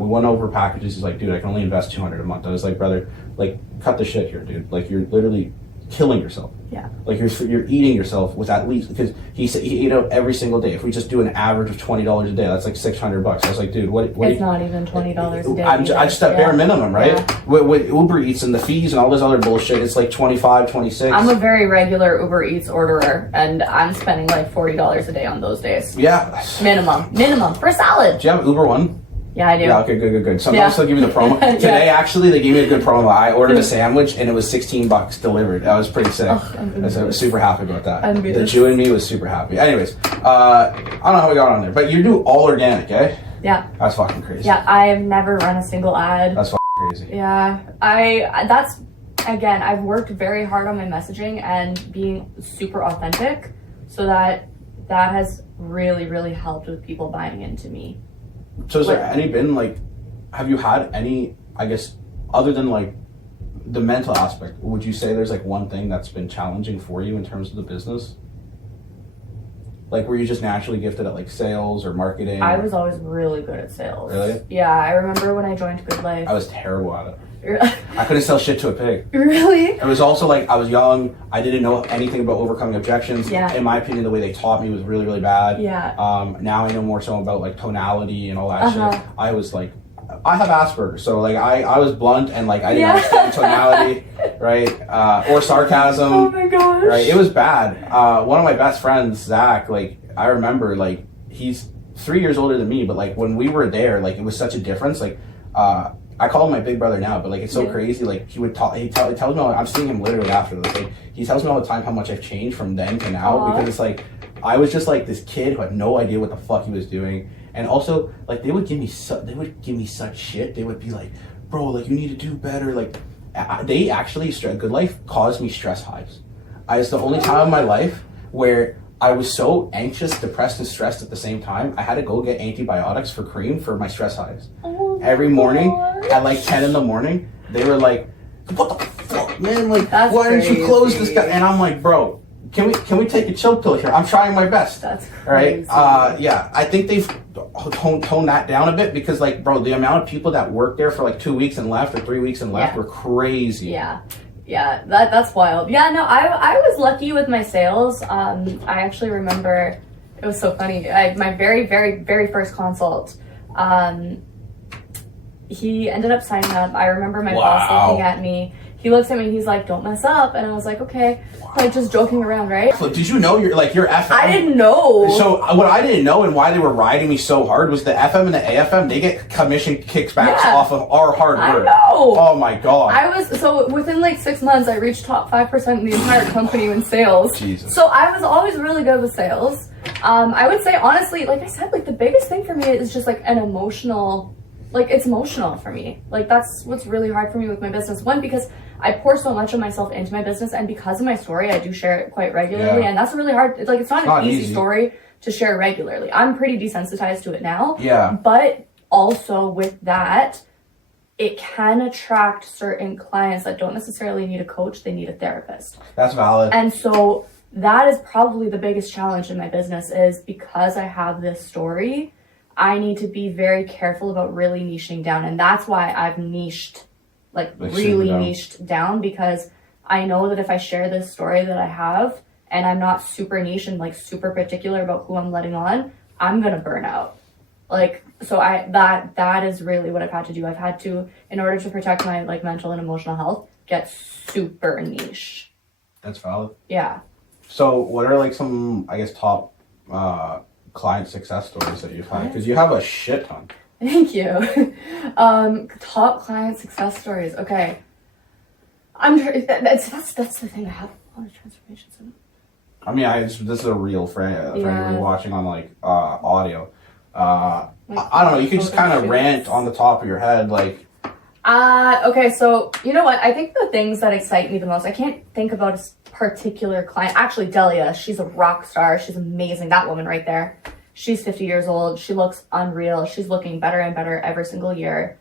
we went over packages. He's like, dude, I can only invest $200 a month. I was like, brother, like, cut the shit here, dude. Like, you're literally killing yourself. Yeah. Like you're eating yourself with at least, because he said he ate out every single day. If we just do an average of $20 a day, that's like $600. I was like, dude, what it's not even $20 a day. I just at bare minimum, right? Yeah. With Uber Eats and the fees and all this other bullshit, it's like 25, 26. I'm a very regular Uber Eats orderer, and I'm spending like $40 a day on those days. Yeah. Minimum for salad. Do you have Uber One? Yeah, I do. Yeah, okay, good. Sometimes they'll give me the promo. Today, actually, they gave me a good promo. I ordered a sandwich, and it was $16 delivered. I was pretty sick. I was super happy about that. The Jew in me was super happy. Anyways, I don't know how we got on there, but you do all organic, eh? Yeah. That's fucking crazy. Yeah, I've never run a single ad. That's fucking crazy. Yeah, I've worked very hard on my messaging and being super authentic, so that has really, really helped with people buying into me. So has there have you had any, I guess, other than like the mental aspect, would you say there's like one thing that's been challenging for you in terms of the business? Like, were you just naturally gifted at like sales or marketing? I was always really good at sales. Really? Yeah, I remember when I joined Good Life. I was terrible at it. I couldn't sell shit to a pig. Really? It was also like, I was young, I didn't know anything about overcoming objections. Yeah. In my opinion, the way they taught me was really, really bad. Yeah. Now I know more so about like tonality and all that shit. I was like, I have Asperger's, so like I was blunt and like I didn't understand tonality, right? Or sarcasm. Oh my gosh. Right? It was bad. One of my best friends, Zach, like I remember, like he's 3 years older than me, but like when we were there, like it was such a difference. Like I call him my big brother now, but like it's so crazy. Like he tells me, I'm seeing him literally after this. Like he tells me all the time how much I've changed from then to now, because it's like I was just like this kid who had no idea what the fuck he was doing. And also, like, they would give me such shit. They would be like, bro, like, you need to do better. Like, they actually, Good Life caused me stress hives. It's the only time in my life where I was so anxious, depressed, and stressed at the same time. I had to go get antibiotics for cream for my stress hives. Every morning at like 10 in the morning, they were like, what the fuck, man? Like, That's why didn't you close this crazy. guy? And I'm like, bro, can we take a chill pill here? I'm trying my best. That's right. crazy. Yeah, I think they've toned that down a bit because, like, bro, the amount of people that worked there for like 2 weeks and left or 3 weeks and left were crazy. Yeah, that's wild. Yeah, no, I was lucky with my sales. I actually remember, it was so funny. My very, very, very first consult, he ended up signing up. I remember my boss looking at me. He looks at me, he's like, don't mess up. And I was like, okay. Like, just joking around, right? So did you know your FM? I didn't know. So what I didn't know and why they were riding me so hard was the FM and the AFM, they get commission kickbacks off of our hard work. I know. Oh my God. So within like 6 months, I reached top 5% in the entire company in sales. Jesus. So I was always really good with sales. I would say, honestly, like I said, like the biggest thing for me is just like an emotional, like it's emotional for me. Like that's what's really hard for me with my business. One, because I pour so much of myself into my business, and because of my story, I do share it quite regularly, and that's really hard. It's not an easy story to share regularly. I'm pretty desensitized to it now. Yeah. But also with that, it can attract certain clients that don't necessarily need a coach, they need a therapist. That's valid. And so that is probably the biggest challenge in my business is because I have this story, I need to be very careful about really niching down. And that's why I've niched, like really niched down, because I know that if I share this story that I have and I'm not super niche and like super particular about who I'm letting on, I'm going to burn out. Like, so that is really what I've had to do. I've had to, in order to protect my like mental and emotional health, get super niche. That's valid. Yeah. So what are like some, I guess, top client success stories that you've had? Because you have a shit ton. Thank you. Top client success stories. Okay. That's the thing. I have a lot of transformations in it. I mean, this is a real for anybody watching on like audio. I don't know. You could just kind of rant on the top of your head, like. Okay, so you know what? I think the things that excite me the most, I can't think about a particular client. Actually, Delia, she's a rock star. She's amazing. That woman right there. She's 50 years old. She looks unreal. She's looking better and better every single year.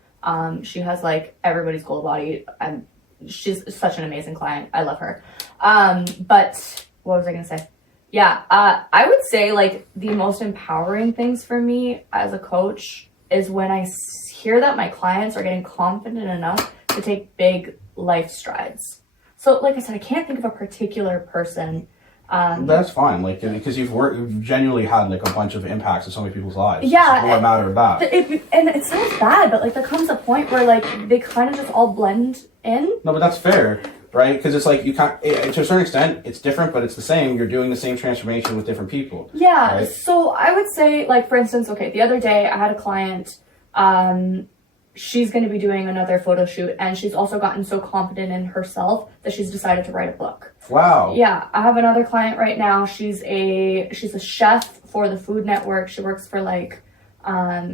She has like everybody's goal body, and she's such an amazing client. I love her. But what was I gonna say? Yeah, I would say like the most empowering things for me as a coach is when I hear that my clients are getting confident enough to take big life strides. So like I said, I can't think of a particular person. That's fine, like, because you've genuinely had like a bunch of impacts in so many people's lives. Yeah. It's not a matter of that. And it sounds bad, but like there comes a point where like they kind of just all blend in. No, but that's fair, right? Because it's like you can't, to a certain extent, it's different, but it's the same. You're doing the same transformation with different people. Yeah. Right? So I would say, like, for instance, okay, the other day I had a client, she's going to be doing another photo shoot, and she's also gotten so confident in herself that she's decided to write a book. Wow. Yeah. I have another client right now. She's a chef for the Food Network. She works for like,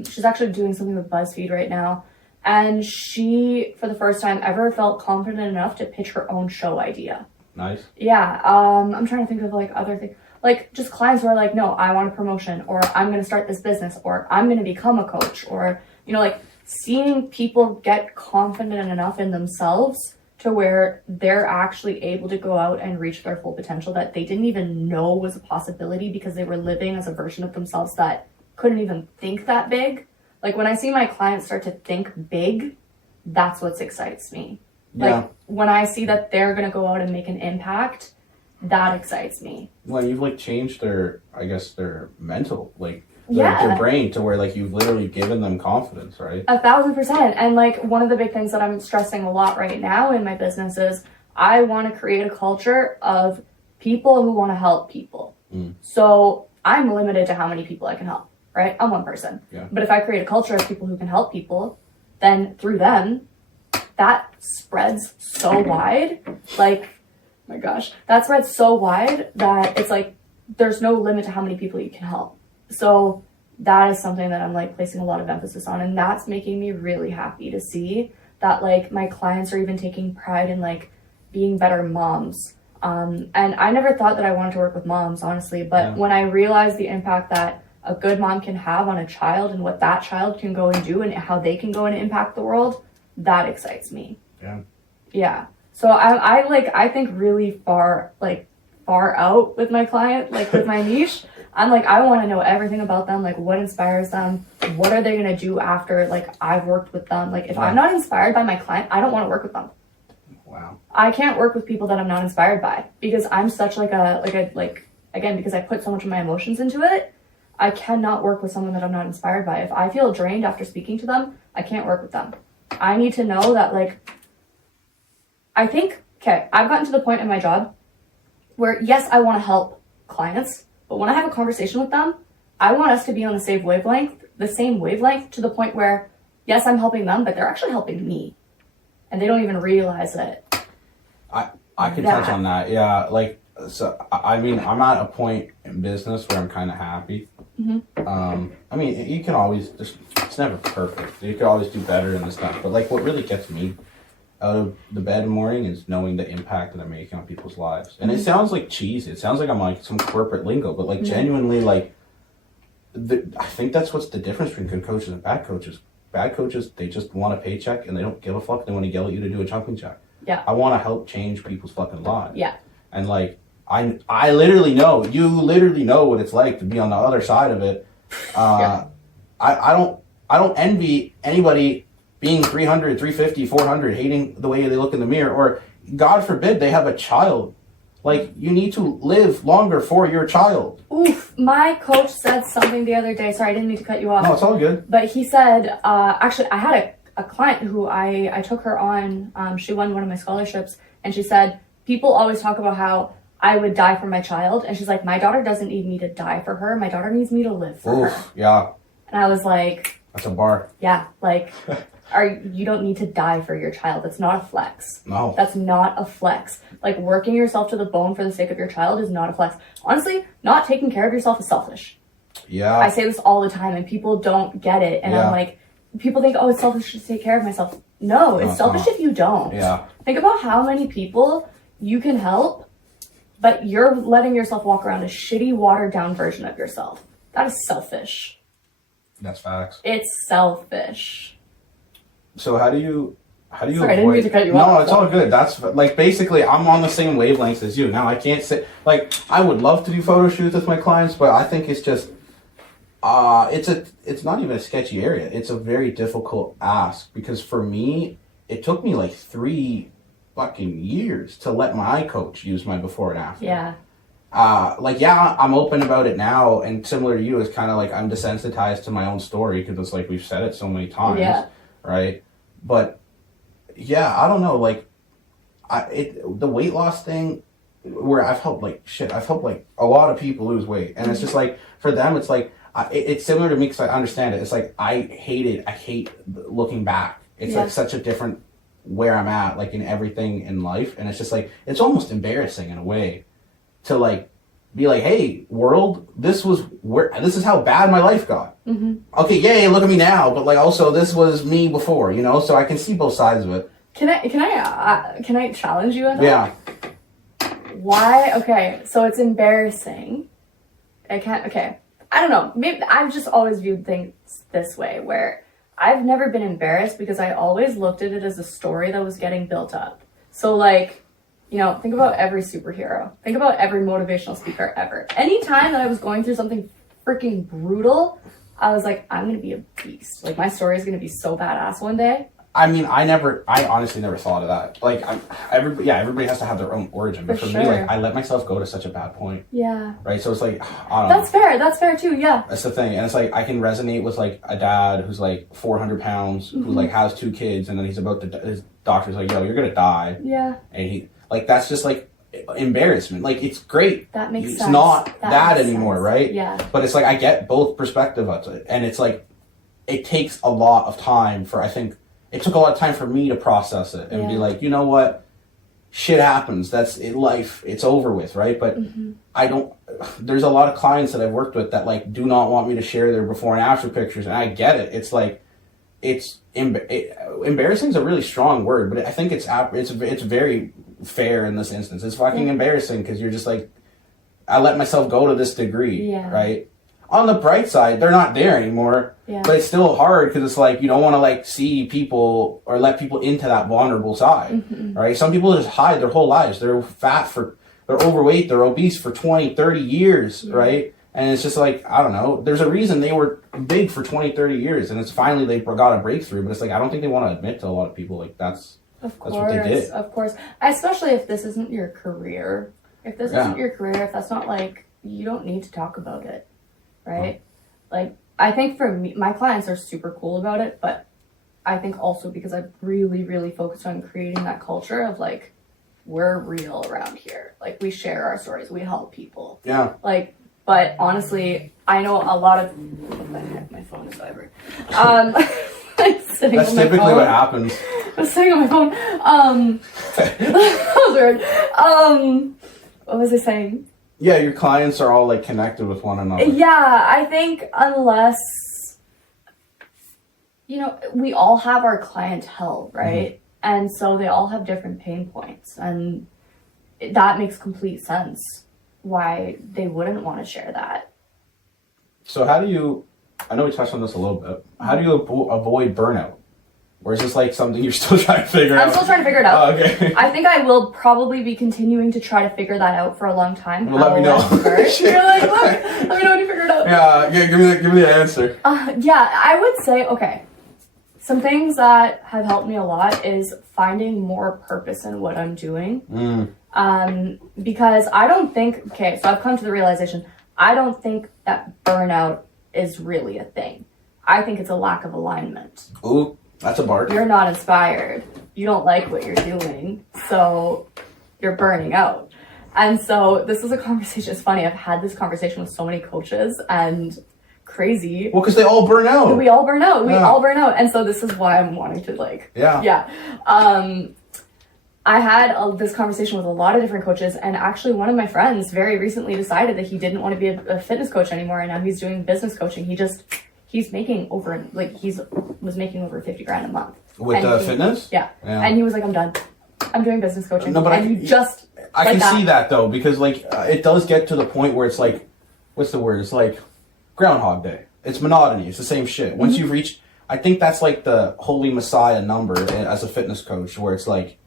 she's actually doing something with BuzzFeed right now. And she, for the first time ever, felt confident enough to pitch her own show idea. Nice. Yeah. I'm trying to think of like other things. Like just clients who are like, no, I want a promotion, or I'm going to start this business, or I'm going to become a coach, or, you know, like seeing people get confident enough in themselves to where they're actually able to go out and reach their full potential that they didn't even know was a possibility because they were living as a version of themselves that couldn't even think that big. Like when I see my clients start to think big, that's what excites me. Yeah. Like when I see that they're going to go out and make an impact, that excites me. Well, you've like changed their mental, like their brain to where like you've literally given them confidence, right? 1,000%. And like one of the big things that I'm stressing a lot right now in my business is I want to create a culture of people who want to help people. So I'm limited to how many people I can help, right? I'm one person. Yeah. But if I create a culture of people who can help people, then through them, that spreads so wide. Like, my gosh, that spreads so wide that it's like there's no limit to how many people you can help. So that is something that I'm like placing a lot of emphasis on, and that's making me really happy to see that like my clients are even taking pride in like being better moms. And I never thought that I wanted to work with moms, honestly, but when I realized the impact that a good mom can have on a child and what that child can go and do and how they can go and impact the world, that excites me. Yeah. So I think really far out with my client, like with my niche. I'm like, I want to know everything about them, like what inspires them, what are they going to do after like I've worked with them. Like if I'm not inspired by my client, I don't want to work with them. Wow. I can't work with people that I'm not inspired by, because I'm such again, because I put so much of my emotions into it, I cannot work with someone that I'm not inspired by. If I feel drained after speaking to them, I can't work with them. I need to know that like, I've gotten to the point in my job where yes, I want to help clients, but when I have a conversation with them, I want us to be on the same wavelength to the point where yes, I'm helping them, but they're actually helping me. And they don't even realize it. I can touch on that. Yeah, like, so, I mean, I'm at a point in business where I'm kind of happy. I mean, you can always, it's never perfect. You can always do better and stuff. But, like, what really gets me out of the bed in the morning is knowing the impact that I'm making on people's lives. And it sounds like cheesy. It sounds like I'm, like, some corporate lingo. But, like, genuinely, like, I think that's what's the difference between good coaches and bad coaches. Bad coaches, they just want a paycheck and they don't give a fuck. They want to yell at you to do a jumping jack. Yeah. I want to help change people's fucking lives. Yeah. And like, I literally know, you literally know what it's like to be on the other side of it. I don't envy anybody being 300, 350, 400, hating the way they look in the mirror, or God forbid they have a child. Like, you need to live longer for your child. Oof, my coach said something the other day. Sorry, I didn't mean to cut you off. No, it's all good. But he said, actually, I had a client who I took her on. She won one of my scholarships. And she said, people always talk about how I would die for my child. And she's like, my daughter doesn't need me to die for her. My daughter needs me to live for her. Yeah. And I was like... That's a bar. Yeah, like... You don't need to die for your child. That's not a flex. No. That's not a flex. Like, working yourself to the bone for the sake of your child is not a flex. Honestly, not taking care of yourself is selfish. Yeah. I say this all the time and people don't get it. And I'm like, people think, oh, it's selfish to take care of myself. No, it's selfish if you don't. Yeah. Think about how many people you can help, but you're letting yourself walk around a shitty, watered down version of yourself. That is selfish. That's facts. It's selfish. So how do you Sorry, avoid... I didn't mean to cut you off. No, it's all good. That's like, basically I'm on the same wavelengths as you. Now I can't say, like, I would love to do photo shoots with my clients, but I think it's just it's not even a sketchy area. It's a very difficult ask, because for me, it took me like 3 fucking years to let my coach use my before and after. Yeah. I'm open about it now, and similar to you, it's kind of like I'm desensitized to my own story because it's like we've said it so many times, right? But yeah, I don't know, like, the weight loss thing, where I've helped like a lot of people lose weight, and it's just like, for them, it's like, it's similar to me because I understand it. It's like, I hate looking back. It's like such a different where I'm at, like, in everything in life, and it's just like, it's almost embarrassing in a way to like be like, hey world, this is how bad my life got. Okay, yay, look at me now, but like, also, this was me before, you know, so I can see both sides of it. Can I challenge you on that? Yeah. Why? Okay, so it's embarrassing. I don't know, maybe I've just always viewed things this way, where I've never been embarrassed because I always looked at it as a story that was getting built up. So like, you know, think about every superhero. Think about every motivational speaker ever. Anytime that I was going through something freaking brutal, I was like, I'm going to be a beast. Like, my story is going to be so badass one day. I mean, I honestly never thought of that. Like, everybody has to have their own origin. But for me, like, I let myself go to such a bad point. Yeah. Right? So it's like, I don't know. That's fair. That's fair too, yeah. That's the thing. And it's like, I can resonate with like a dad who's like 400 pounds, who like has 2 kids, and then he's about to, his doctor's like, yo, you're going to die. Yeah. And he, like, that's just like embarrassment. Like, it's great. That makes sense. It's not that anymore, sense. Right? Yeah. But it's like, I get both perspectives of it. And it's like, it takes a lot of time for, I think, it took a lot of time for me to process it and be like, you know what? shit happens. That's in life. It's over with, right? But there's a lot of clients that I've worked with that like do not want me to share their before and after pictures, and I get it. It's like, embarrassing is a really strong word, but I think it's very fair in this instance. It's fucking embarrassing because you're just like, I let myself go to this degree, right? On the bright side, they're not there anymore, but it's still hard because it's like you don't want to like see people or let people into that vulnerable side, right? Some people just hide their whole lives. They're they're overweight, they're obese for 20, 30 years, right? And it's just like, I don't know, there's a reason they were big for 20, 30 years, and it's finally they got a breakthrough, but it's like, I don't think they want to admit to a lot of people, like, that's what they did. Of course. Especially if this isn't your career. If this isn't your career, if that's not like, you don't need to talk about it, right? Like, I think for me, my clients are super cool about it, but I think also because I've really, really focused on creating that culture of like, we're real around here. Like, we share our stories, we help people. Yeah. Like, but honestly, I know a lot of... What the heck? My phone is vibrating. That's typically what happens. I was sitting on my phone. That was weird. What was I saying? Yeah, your clients are all like connected with one another. Yeah, I think unless... You know, we all have our clientele, right? And so they all have different pain points. And that makes complete sense. Why they wouldn't want to share that. So how do you, I know we touched on this a little bit, how do you avoid burnout? Or is this like something you're still trying to figure out? I'm still trying to figure it out. Oh, okay. I think I will probably be continuing to try to figure that out for a long time. Well, let me know. You're like, look, let me know when you figure it out. Yeah, give me the answer. Yeah, I would say, okay, some things that have helped me a lot is finding more purpose in what I'm doing. Because I don't think, okay, so I've come to the realization, I don't think that burnout is really a thing. I think it's a lack of alignment. Ooh, that's a bar. You're not inspired. You don't like what you're doing, so you're burning out. And so this is a conversation, it's funny, I've had this conversation with so many coaches and crazy. Well, because they all burn out. We all burn out. We all burn out. And so this is why I'm wanting to like, I had this conversation with a lot of different coaches, and actually one of my friends very recently decided that he didn't want to be a fitness coach anymore, and now he's doing business coaching. He's making over, like, was making over 50 grand a month. With fitness? Yeah. And he was like, I'm done. I'm doing business coaching. No, but I can see that though, because like, it does get to the point where it's like, what's the word? It's like Groundhog Day. It's monotony. It's the same shit. Once you've reached, I think that's like the holy messiah number as a fitness coach, where it's like,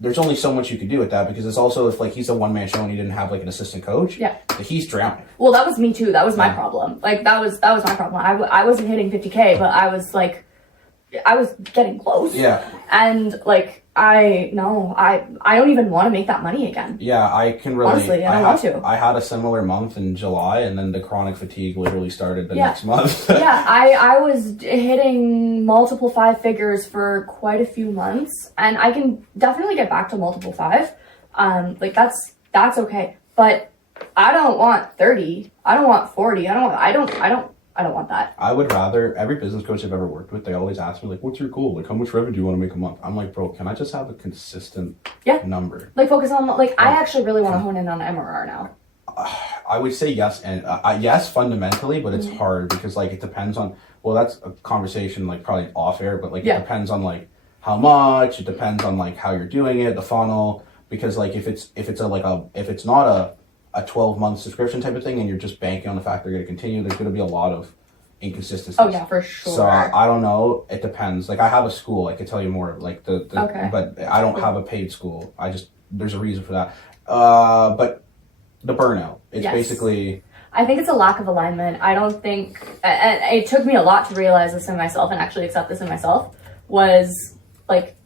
there's only so much you could do with that, because it's also, if like he's a one-man show and he didn't have like an assistant coach, he's drowning. Well, that was me too. That was my problem. Like that was my problem. I wasn't hitting 50K, but I was like, I was getting close. Yeah. And like, I don't even want to make that money again. Yeah, I can relate. Honestly, I don't want to. I had a similar month in July, and then the chronic fatigue literally started the next month. Yeah, I was hitting multiple 5 figures for quite a few months, and I can definitely get back to multiple 5. Like that's okay. But I don't want 30. I don't want 40. I don't want that. I would rather, every business coach I've ever worked with, they always ask me, like, what's your goal? Like, how much revenue do you want to make a month? I'm like, bro, can I just have a consistent number? Like, focus on, like, I actually really want to hone in on MRR now. I would say yes, and yes, fundamentally, but it's hard because, like, it depends on, well, that's a conversation, like, probably off air, but, like, it depends on, like, how much, it depends on, like, how you're doing it, the funnel, because, like, if it's not a 12-month subscription type of thing, and you're just banking on the fact they're going to continue, there's going to be a lot of inconsistencies. Oh yeah, for sure. So I don't know. It depends. Like, I have a school. I could tell you more. Like but I don't have a paid school. There's a reason for that. But the burnout. It's basically. I think it's a lack of alignment. I don't think, and it took me a lot to realize this in myself and actually accept this in myself. Was like,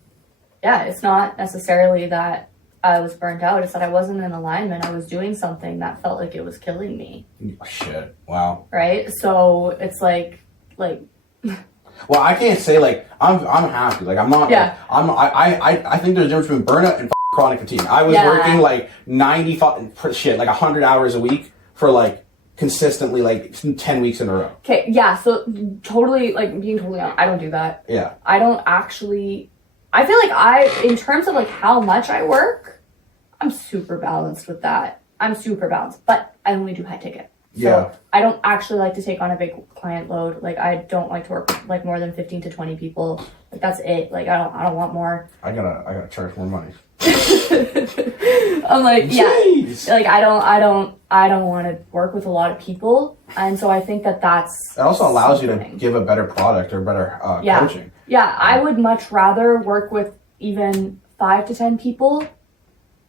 it's not necessarily that I was burnt out. It's that I wasn't in alignment. I was doing something that felt like it was killing me. Shit. Wow. Right? So it's like. Well, I can't say like I'm happy. Like I'm not. Yeah. I think there's a difference between burnout and chronic fatigue. I was working like 100 hours a week for like consistently like 10 weeks in a row. Okay. Yeah. So totally, like, being totally honest, I don't do that. Yeah. I don't actually. I feel like in terms of like how much I work, I'm super balanced with that. I'm super balanced, but I only do high ticket. So Yeah. I don't actually like to take on a big client load. Like, I don't like to work with like more than 15 to 20 people. Like, that's it. Like, I don't want more. I gotta charge more money. I'm like, Jeez. yeah, like I don't want to work with a lot of people, and so I think that's It also allows you to something. give a better product or better Yeah. coaching. Yeah, I would much rather work with even 5 to 10 people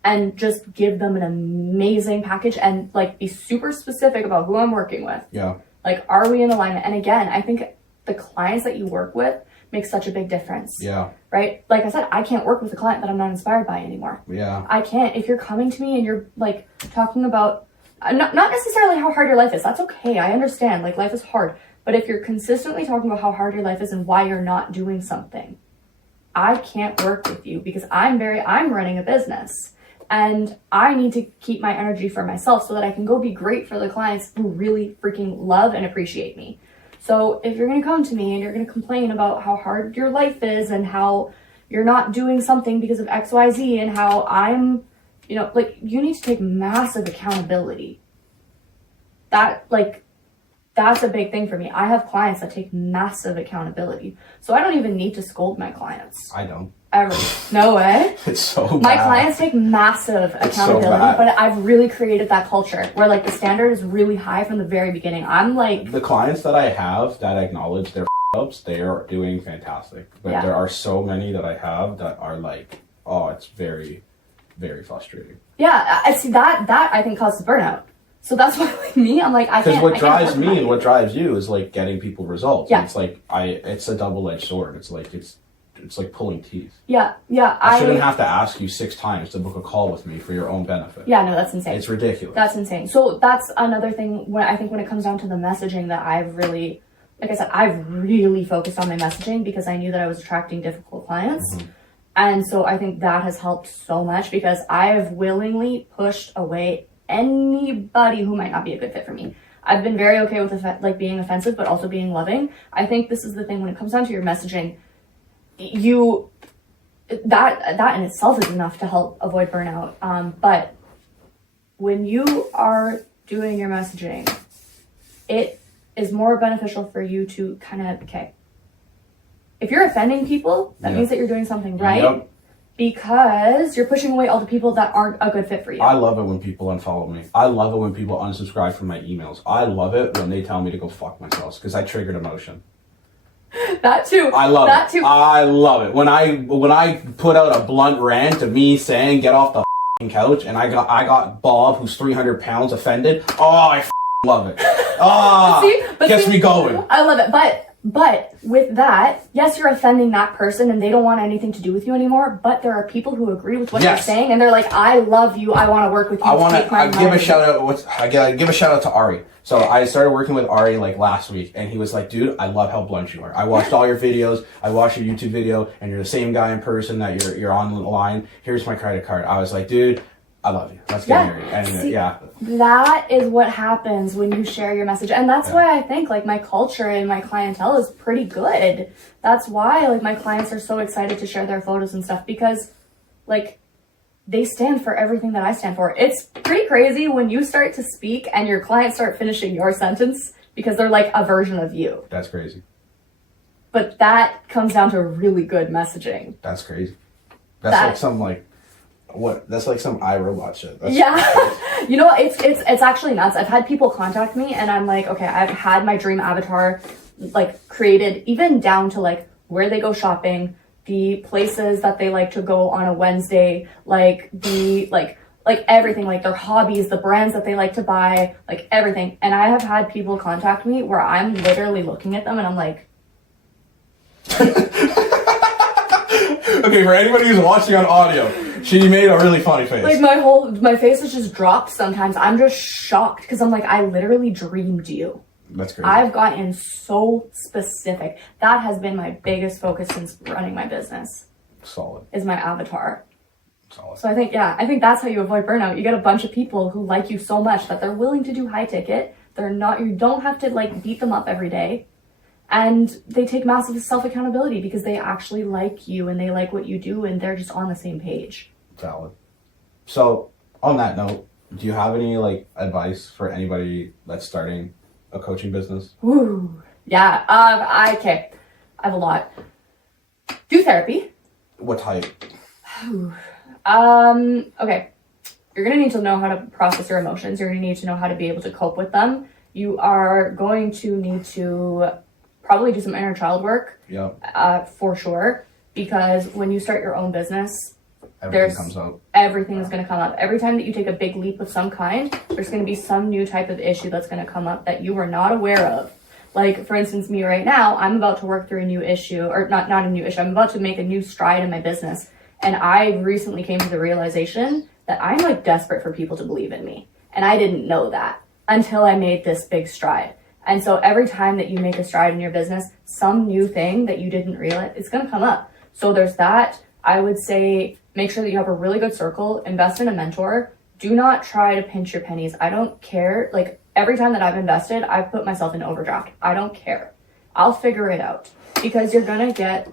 and just give them an amazing package and like be super specific about who I'm working with. Yeah. Like, are we in alignment? And again, I think the clients that you work with make such a big difference. Yeah. Right? Like I said, I can't work with a client that I'm not inspired by anymore. Yeah. I can't. If you're coming to me and you're like talking about not necessarily how hard your life is, that's okay. I understand. Like, life is hard. But if you're consistently talking about how hard your life is and why you're not doing something, I can't work with you because I'm running a business and I need to keep my energy for myself so that I can go be great for the clients who really freaking love and appreciate me. So if you're going to come to me and you're going to complain about how hard your life is and how you're not doing something because of XYZ and how I'm, like, you need to take massive accountability. That's a big thing for me. I have clients that take massive accountability. So I don't even need to scold my clients. I don't. Ever. No way. It's so bad. My clients take massive accountability, bad. but I've really created that culture where like the standard is really high from the very beginning. I'm like, The clients that I have that acknowledge their ups, they are doing fantastic. But Yeah. there are so many that I have that are like, oh, it's very, very frustrating. yeah, I see that I think causes burnout. So that's why, like me, I'm like, I Because can't. what I can't drives work me with and you. what drives you is like getting people results. Yeah. It's like it's a double-edged sword. It's like it's like pulling teeth. Yeah, I shouldn't have to ask you 6 times to book a call with me for your own benefit. Yeah, no, that's insane. It's ridiculous. That's insane. So that's another thing when I think when it comes down to the messaging that I've really, like I said, I've really focused on my messaging because I knew that I was attracting difficult clients. Mm-hmm. And so I think that has helped so much because I have willingly pushed away anybody who might not be a good fit for me. I've been very okay with being offensive, but also being loving. I think this is the thing when it comes down to your messaging, that in itself is enough to help avoid burnout. But when you are doing your messaging, it is more beneficial for you to kind of, okay, if you're offending people, that Yeah. means that you're doing something right. Yep. Because you're pushing away all the people that aren't a good fit for you. I love it when people unfollow me. I love it when people unsubscribe from my emails. I love it when they tell me to go fuck myself because I triggered emotion. That too. I love that it. too. I love it when I put out a blunt rant of me saying get off the couch and I got Bob who's 300 pounds offended. Oh, I love it. Ah, gets me going. I love it. But with that, yes, you're offending that person and they don't want anything to do with you anymore, but there are people who agree with what you're saying and they're like, I love you, I want to work with you. I give a shout out. I give a shout out to Ari. So I started working with Ari like last week, and he was like, "Dude, I love how blunt you are. I watched all your videos. I watched your YouTube video, and you're the same guy in person that you're online. Here's my credit card." I was like, "Dude, I love you. Let's get married." And See, yeah, that is what happens when you share your message. And that's why I think like my culture and my clientele is pretty good. That's why like my clients are so excited to share their photos and stuff because like they stand for everything that I stand for. It's pretty crazy when you start to speak and your clients start finishing your sentence because they're like a version of you. that's crazy. But that comes down to really good messaging. That's crazy. That's That's like some iRobot shit. That's Yeah. You know, it's actually nuts. I've had people contact me and I'm like, okay, I've had my dream avatar like created even down to like where they go shopping, the places that they like to go on a Wednesday, like the like everything, like their hobbies, the brands that they like to buy, like everything. And I have had people contact me where I'm literally looking at them and I'm like, Okay, for anybody who's watching on audio, she made a really funny face. like my face is just dropped sometimes. I'm just shocked because I'm like, I literally dreamed you. That's crazy. I've gotten so specific. That has been my biggest focus since running my business Solid. is my avatar. Solid. So I think that's how you avoid burnout. You get a bunch of people who like you so much that they're willing to do high ticket. You don't have to like beat them up every day. And they take massive self-accountability because they actually like you and they like what you do and they're just on the same page. Valid. So on that note, do you have any like advice for anybody that's starting a coaching business? Woo. Yeah. Okay. I have a lot. Do therapy. What type? Okay. You're going to need to know how to process your emotions. You're going to need to know how to be able to cope with them. You are going to need to probably do some inner child work. Yeah. For sure. Because when you start your own business, Everything comes out. Everything is going to come up. Every time that you take a big leap of some kind, there's going to be some new type of issue that's going to come up that you were not aware of. Like, for instance, me right now, I'm about to work through a new issue, or not a new issue. I'm about to make a new stride in my business. And I recently came to the realization that I'm like desperate for people to believe in me. And I didn't know that until I made this big stride. And so every time that you make a stride in your business, some new thing that you didn't realize, it's going to come up. So there's that. I would say make sure that you have a really good circle, invest in a mentor. Do not try to pinch your pennies. I don't care. Like every time that I've invested, I've put myself in overdraft. I don't care. I'll figure it out because you're going to get a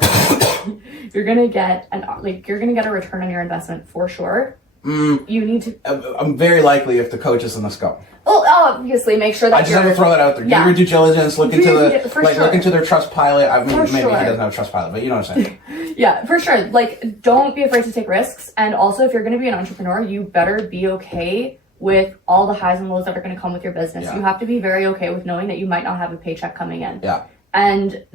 return on your investment for sure. You need to. I'm very likely if the coach isn't a scum. Well, obviously, make sure that I just have to throw that out there. Yeah. Do your due diligence. Look into look into their trust pilot. I mean, maybe sure. he doesn't have a trust pilot, but you know what I'm saying. Yeah, for sure. Like, don't be afraid to take risks. And also, if you're going to be an entrepreneur, you better be okay with all the highs and lows that are going to come with your business. Yeah. You have to be very okay with knowing that you might not have a paycheck coming in. Yeah. And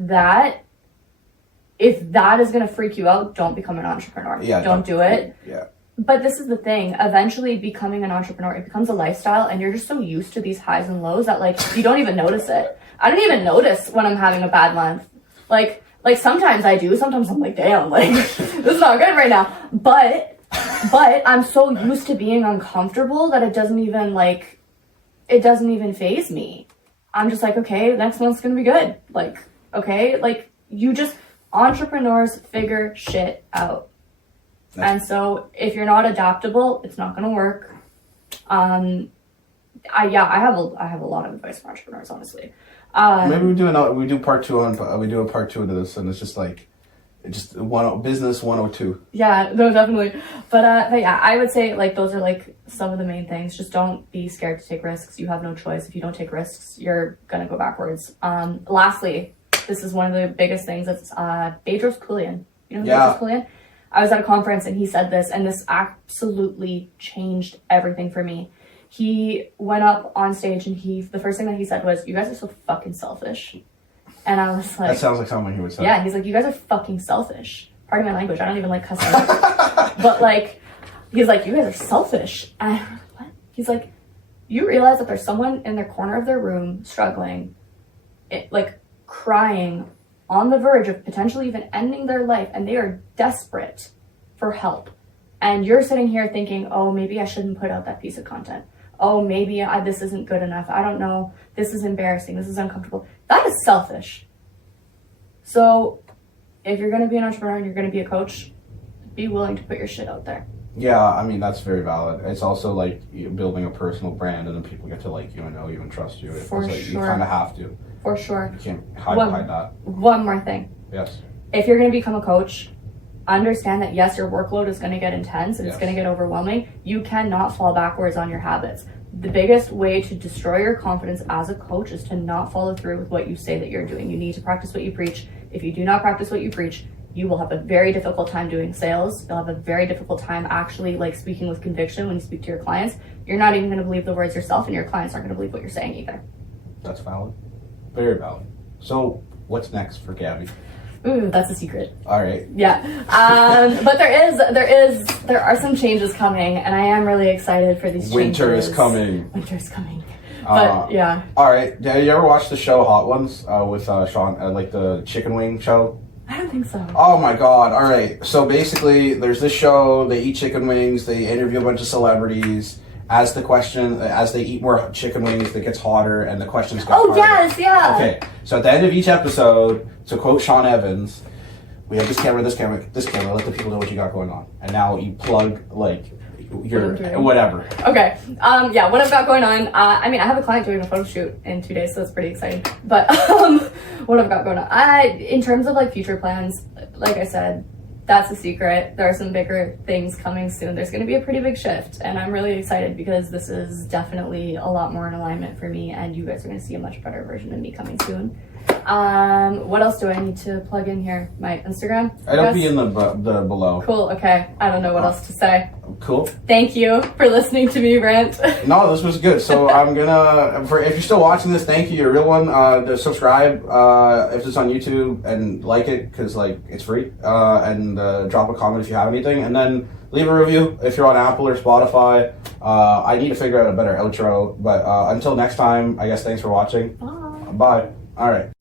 if that is going to freak you out, don't become an entrepreneur. Yeah. Don't do it. Yeah. But this is the thing. Eventually, becoming an entrepreneur, it becomes a lifestyle, and you're just so used to these highs and lows that like you don't even notice it. I don't even notice when I'm having a bad month. Like sometimes I do. Sometimes I'm like, damn, like this is not good right now. But I'm so used to being uncomfortable that it doesn't even faze me. I'm just like, okay, next month's gonna be good. Like, okay, like entrepreneurs figure shit out. And so if you're not adaptable, it's not going to work. I have a lot of advice for entrepreneurs, honestly. Maybe we do a part two to this, and it's just like business 102. Yeah, no, definitely. But yeah, I would say like those are like some of the main things. Just don't be scared to take risks. You have no choice. If you don't take risks, you're gonna go backwards. Lastly, this is one of the biggest things. That's Bedros Keuilian. You know Bedros Keuilian? I was at a conference and he said this, and this absolutely changed everything for me. He went up on stage and the first thing that he said was, "You guys are so fucking selfish." And I was like, that sounds like something he would say. Yeah, he's like, "You guys are fucking selfish." Pardon my language. I don't even like cussing. But like, he's like, "You guys are selfish." And I was like, what? He's like, "You realize that there's someone in the corner of their room struggling, like crying, on the verge of potentially even ending their life, and they are desperate for help. And you're sitting here thinking, oh, maybe I shouldn't put out that piece of content. Oh, maybe this isn't good enough. I don't know. This is embarrassing. This is uncomfortable." That is selfish. So if you're going to be an entrepreneur and you're going to be a coach, be willing to put your shit out there. Yeah, I mean, that's very valid. It's also like building a personal brand, and then people get to like you and know you and trust you. For sure. You kind of have to. For sure. You can't hide that. One more thing. Yes. If you're going to become a coach, understand that yes, your workload is going to get intense and it's going to get overwhelming. You cannot fall backwards on your habits. The biggest way to destroy your confidence as a coach is to not follow through with what you say that you're doing. You need to practice what you preach. If you do not practice what you preach, you will have a very difficult time doing sales. You'll have a very difficult time actually like speaking with conviction when you speak to your clients. You're not even going to believe the words yourself, and your clients aren't going to believe what you're saying either. That's valid. Very valid. So what's next for Gabby? Ooh, that's a secret. All right. Yeah. But there are some changes coming, and I am really excited for these changes. Winter is coming. But yeah. All right. Did you ever watch the show Hot Ones with Sean, like the chicken wing show? I don't think so. Oh my god. All right. So basically, there's this show. They eat chicken wings. They interview a bunch of celebrities. As they eat more chicken wings, it gets hotter, and the questions get harder. Yes, yeah. Okay, so at the end of each episode, to quote Sean Evans, we have this camera, let the people know what you got going on. And now you plug, like, your whatever. Okay, yeah, what I've got going on, I mean, I have a client doing a photo shoot in 2 days, so it's pretty exciting. But what I've got going on, in terms of, like, future plans, like I said, that's a secret. There are some bigger things coming soon. There's going to be a pretty big shift, and I'm really excited because this is definitely a lot more in alignment for me, and you guys are going to see a much better version of me coming soon. What else do I need to plug in here? My Instagram? It'll be in the below. Cool, okay. I don't know what else to say. Cool. Thank you for listening to me rant. No, this was good. So I'm gonna, if you're still watching this, thank you. You're a real one. To subscribe if it's on YouTube and like it, because like it's free. And drop a comment if you have anything, and then leave a review if you're on Apple or Spotify. I need to figure out a better outro, but until next time, I guess thanks for watching. Bye. Bye. All right.